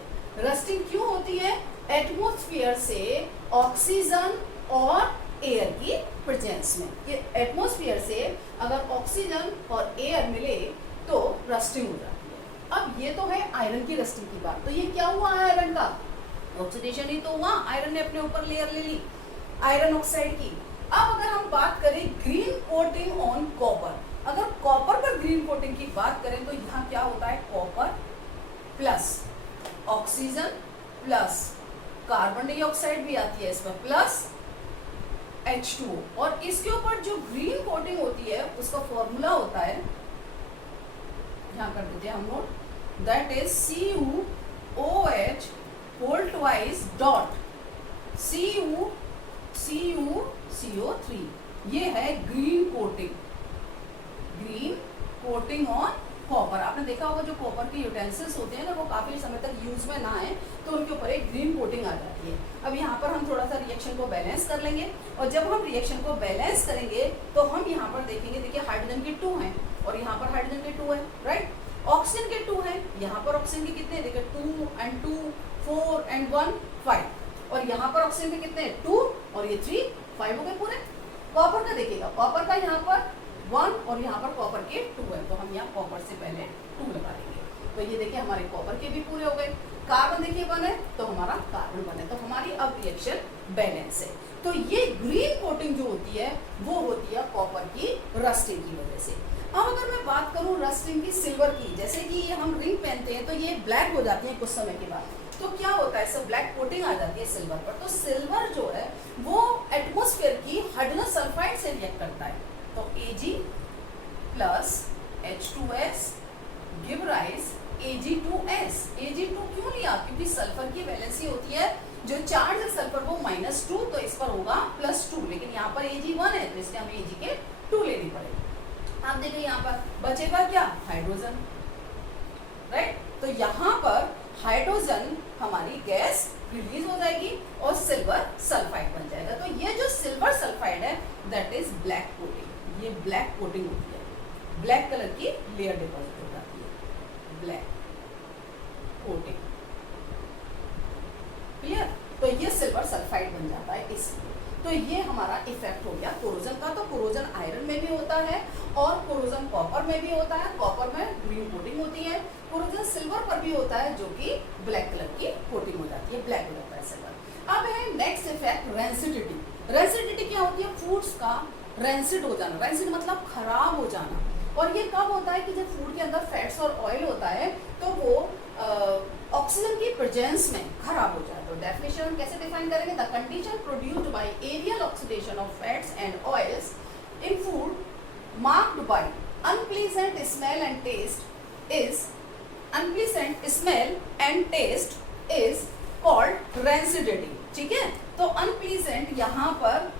रस्टिंग क्यों होती है? एटमॉस्फेयर से ऑक्सीजन और एयर की प्रेजेंस में। ये एटमॉस्फेयर से अगर ऑक्सीजन और एयर मिले तो रस्टिंग हो जाती है। अब ये तो है आयरन की रस्टिंग की बात। तो ये क्या हुआ आयरन का? ऑक्सीडेशन ही तो हुआ, आयरन ने अपने ऊपर लेयर ले ली आयरन ऑक्साइड की। अब अगर हम बात करें ग्रीन कोटिंग ऑन कॉपर, अगर कॉपर पर ग्रीन कोटिंग की बात करें तो यहाँ क्या होता है, copper plus oxygen plus carbon dioxide भी आती है इसमें, प्लस H2O, और इसके ऊपर जो ग्रीन कोटिंग होती है उसका फॉर्मूला होता है, यहाँ कर देते हैं हम लोग, that is CuOH whole twice dot CuCO3। ये है green coating, green coating on copper. आपने देखा होगा जो कॉपर के यूटेंसिल्स होते हैं अगर वो काफी समय तक यूज में ना आए तो उनके ऊपर एक ग्रीन कोटिंग आ जाती है। अब यहाँ पर हम थोड़ा सा रिएक्शन को बैलेंस कर लेंगे, और जब हम रिएक्शन को बैलेंस करेंगे तो हम यहाँ पर देखेंगे, देखिए हाइड्रोजन के 2 हैं और यहाँ पर हाइड्रोजन के 2 है, राइट। ऑक्सीजन के 2 हैं, यहाँ पर ऑक्सीजन के कितने, देखिए 2 and 2 4 and 1 5, और यहाँ पर ऑक्सीजन के कितने, 2 और ये 3 5 हो गए पूरे। कॉपर का देखिएगा, कॉपर का यहाँ पर 1 और यहाँ पर कॉपर के 2 है, तो हम यहाँ कॉपर से पहले 2 लगा देंगे। तो ये देखिए हमारे कॉपर के भी पूरे हो गए। कार्बन देखिए 1 है तो हमारा कार्बन 1 है, तो हमारी अब रिएक्शन बैलेंस है। तो ये ग्रीन कोटिंग जो होती है वो होती है कॉपर की रस्टिंग की वजह से। अब अगर मैं बात करूं रस्ट रिंग की सिल्वर की, जैसे कि ये हम रिंग पहनते हैं तो ये ब्लैक हो जाती है कुछ समय के बाद, तो क्या होता है, सब ब्लैक कोटिंग आ जाती है सिल्वर पर। तो सिल्वर जो है वो एटमॉस्फेयर की हाइड्रोजन सल्फाइड से रिएक्ट करता है, तो Ag plus H2S give rise Ag2S। Ag2 क्यों लिया, क्योंकि सल्फर की वैलेंसी होती है, जो चार्ज है सल्फर वो -2, तो इस पर होगा +2, लेकिन यहाँ पर Ag1 है तो इसलिए हमें Ag के 2 लेनी पड़ेगी। आप देखिए यहाँ पर बचेगा क्या, हाइड्रोजन, राइट। तो यहाँ पर हाइड्रोजन हमारी गैस रिलीज हो जाएगी और सिल्वर सल्फाइड बन जाएगा। तो ये जो सिल्वर सल्फाइड है दैट इज ब्लैक कोटिंग, ये ब्लैक कोटिंग होती है, ब्लैक कलर की लेयर डिपॉजिट हो जाती है, ब्लैक कोटिंग, क्लियर। तो ये सिल्वर सल्फाइड बन जाता है इसलिए। तो ये हमारा इफेक्ट हो गया कोरोजन का। तो कोरोजन आयरन में भी होता है और कोरोजन कॉपर में भी होता है, कॉपर में ग्रीन कोटिंग होती है, कोरोजन सिल्वर पर भी होता है जो कि ब्लैक कलर की कोटिंग हो जाती है, ब्लैक हो जाता है सिल्वर। अब है नेक्स्ट इफेक्ट रेंसिडिटी। रेंसिडिटी क्या होती है, फूड्स का रेंसिड हो जाना, रेंसिड मतलब खराब हो जाना। और ये कब होता है कि जब फूड के अंदर फैट्स और ऑयल होता है तो वो ऑक्सीजन की प्रेजेंस में खराब हो जाए। तो डेफिनेशन कैसे डिफाइन करेंगे, the condition produced by aerial oxidation of fats and oils in food marked by unpleasant smell and taste is called rancidity. ठीक है, तो अनप्लीजेंट यहाँ पर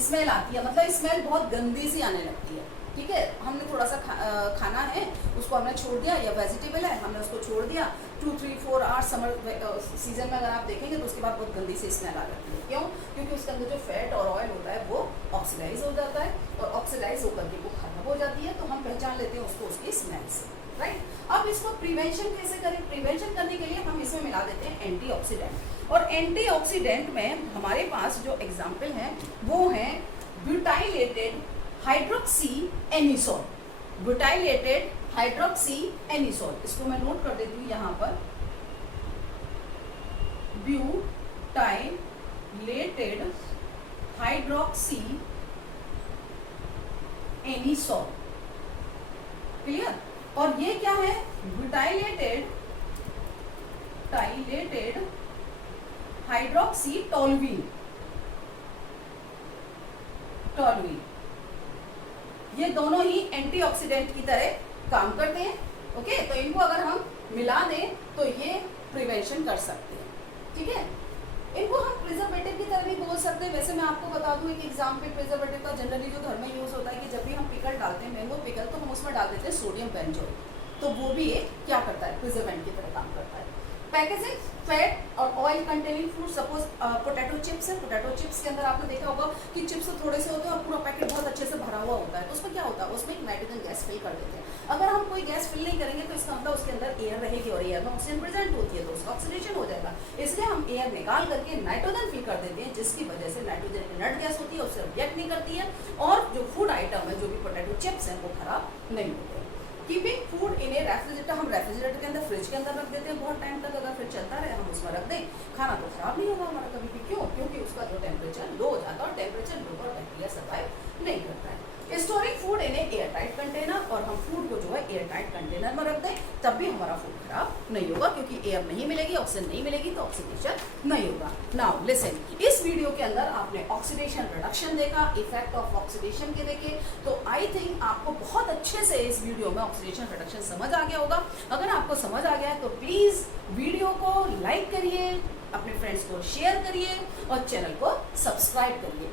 स्मेल आती है, मतलब स्मेल बहुत गंदी सी आने लगती है। ठीक है, हमने थोड़ा सा खाना है उसको हमने छोड़ दिया, या वेजिटेबल है हमने उसको छोड़ दिया 2-3-4 आवर्स समर सीजन में अगर आप देखेंगे तो उसके बाद बहुत गंदी सी स्मेल आ जाती है। क्यों, क्योंकि उसके अंदर जो फैट और ऑयल होता है वो ऑक्सीडाइज हो जाता है और ऑक्सीडाइज होकर के वो खराब हो जाती है, तो हम पहचान लेते हैं उसको उसकी स्मेल से, राइट। अब इसको प्रिवेंशन कैसे करें, प्रिवेंशन करने के लिए हम इसमें मिला देते हैं एंटीऑक्सीडेंट। और एंटीऑक्सीडेंट में हमारे पास जो एग्जाम्पल हैं वो हैं butylated hydroxy anisole, butylated hydroxy anisole, इसको मैं नोट कर देती हूँ यहाँ पर, ब्यूटाइलेटेड हाइड्रोक्सी एनिसोल, क्लियर। और ये क्या है, ब्यूटाइलेटेड हाइड्रोक्सी टोल्यूइन, ये दोनों ही एंटीऑक्सीडेंट की तरह काम करते हैं। ओके, तो इनको अगर हम मिला दें तो ये प्रिवेंशन कर सकते हैं। ठीक है, इनको हम प्रिजर्वेटिव की तरह भी बोल सकते हैं। वैसे मैं आपको बता दूं एक एग्जाम्पल प्रिजर्वेटिव का जनरली जो घर में यूज होता है कि जब भी हम पिकल डालते हैं, मैंगो पिकल, तो हम उसमें डाल देते हैं सोडियम बेंजोएट, तो वो भी एक क्या करता है, प्रिजर्वेंट की तरह काम करता है। पैकेजिंग फैट और oil containing food, suppose potato chips है, पोटैटो चिप्स के अंदर आपने देखा होगा कि चिप्स थोड़े से होते हैं और पूरा पैकेट बहुत अच्छे से भरा हुआ होता है, तो उसमें क्या होता है, उसमें एक नाइट्रोजन गैस फिल कर देते हैं। अगर हम कोई गैस फिल नहीं करेंगे तो इसका मतलब उसके अंदर एयर रहेगी और एयर में ऑक्सीजन प्रेजेंट होती है, तो उसका ऑक्सीडेशन हो जाएगा। इसलिए हम एयर निकाल करके नाइट्रोजन फिल कर देते हैं, जिसकी वजह से नाइट्रोजन इनर्ट गैस होती है, उससे रिएक्ट नहीं करती है और जो फूड आइटम है, जो भी पोटैटो चिप्स हैं, वो खराब नहीं होते। Keeping food in A refrigerator, हम रेफ्रिजरेटर के अंदर, फ्रिज के अंदर रख देते हैं बहुत टाइम तक, अगर फ्रिज चलता रहे हम उसमें रख दें, खाना तो खराब नहीं होगा हमारा कभी भी। क्यों, क्योंकि उसका जो टेम्परेचर लो हो जाता है और टेम्परेचर लो पर बैक्टीरिया सर्वाइव नहीं करता है। Storing food in air tight container, और हम फूड को जो है एयर टाइट कंटेनर में रख दें, तब भी हमारा फूड खराब नहीं होगा, क्योंकि एयर नहीं मिलेगी, ऑक्सीजन नहीं मिलेगी, तो ऑक्सीडेशन नहीं होगा। नाउ लिसन, इस वीडियो के अंदर आपने ऑक्सीडेशन रिडक्शन देखा, इफेक्ट ऑफ ऑक्सीडेशन के देखे, तो आई थिंक आपको बहुत अच्छे से इस वीडियो में ऑक्सीडेशन रिडक्शन समझ आ गया होगा। अगर आपको समझ आ गया है तो प्लीज वीडियो को लाइक करिए, अपने फ्रेंड्स को शेयर करिए और चैनल को सब्सक्राइब करिए।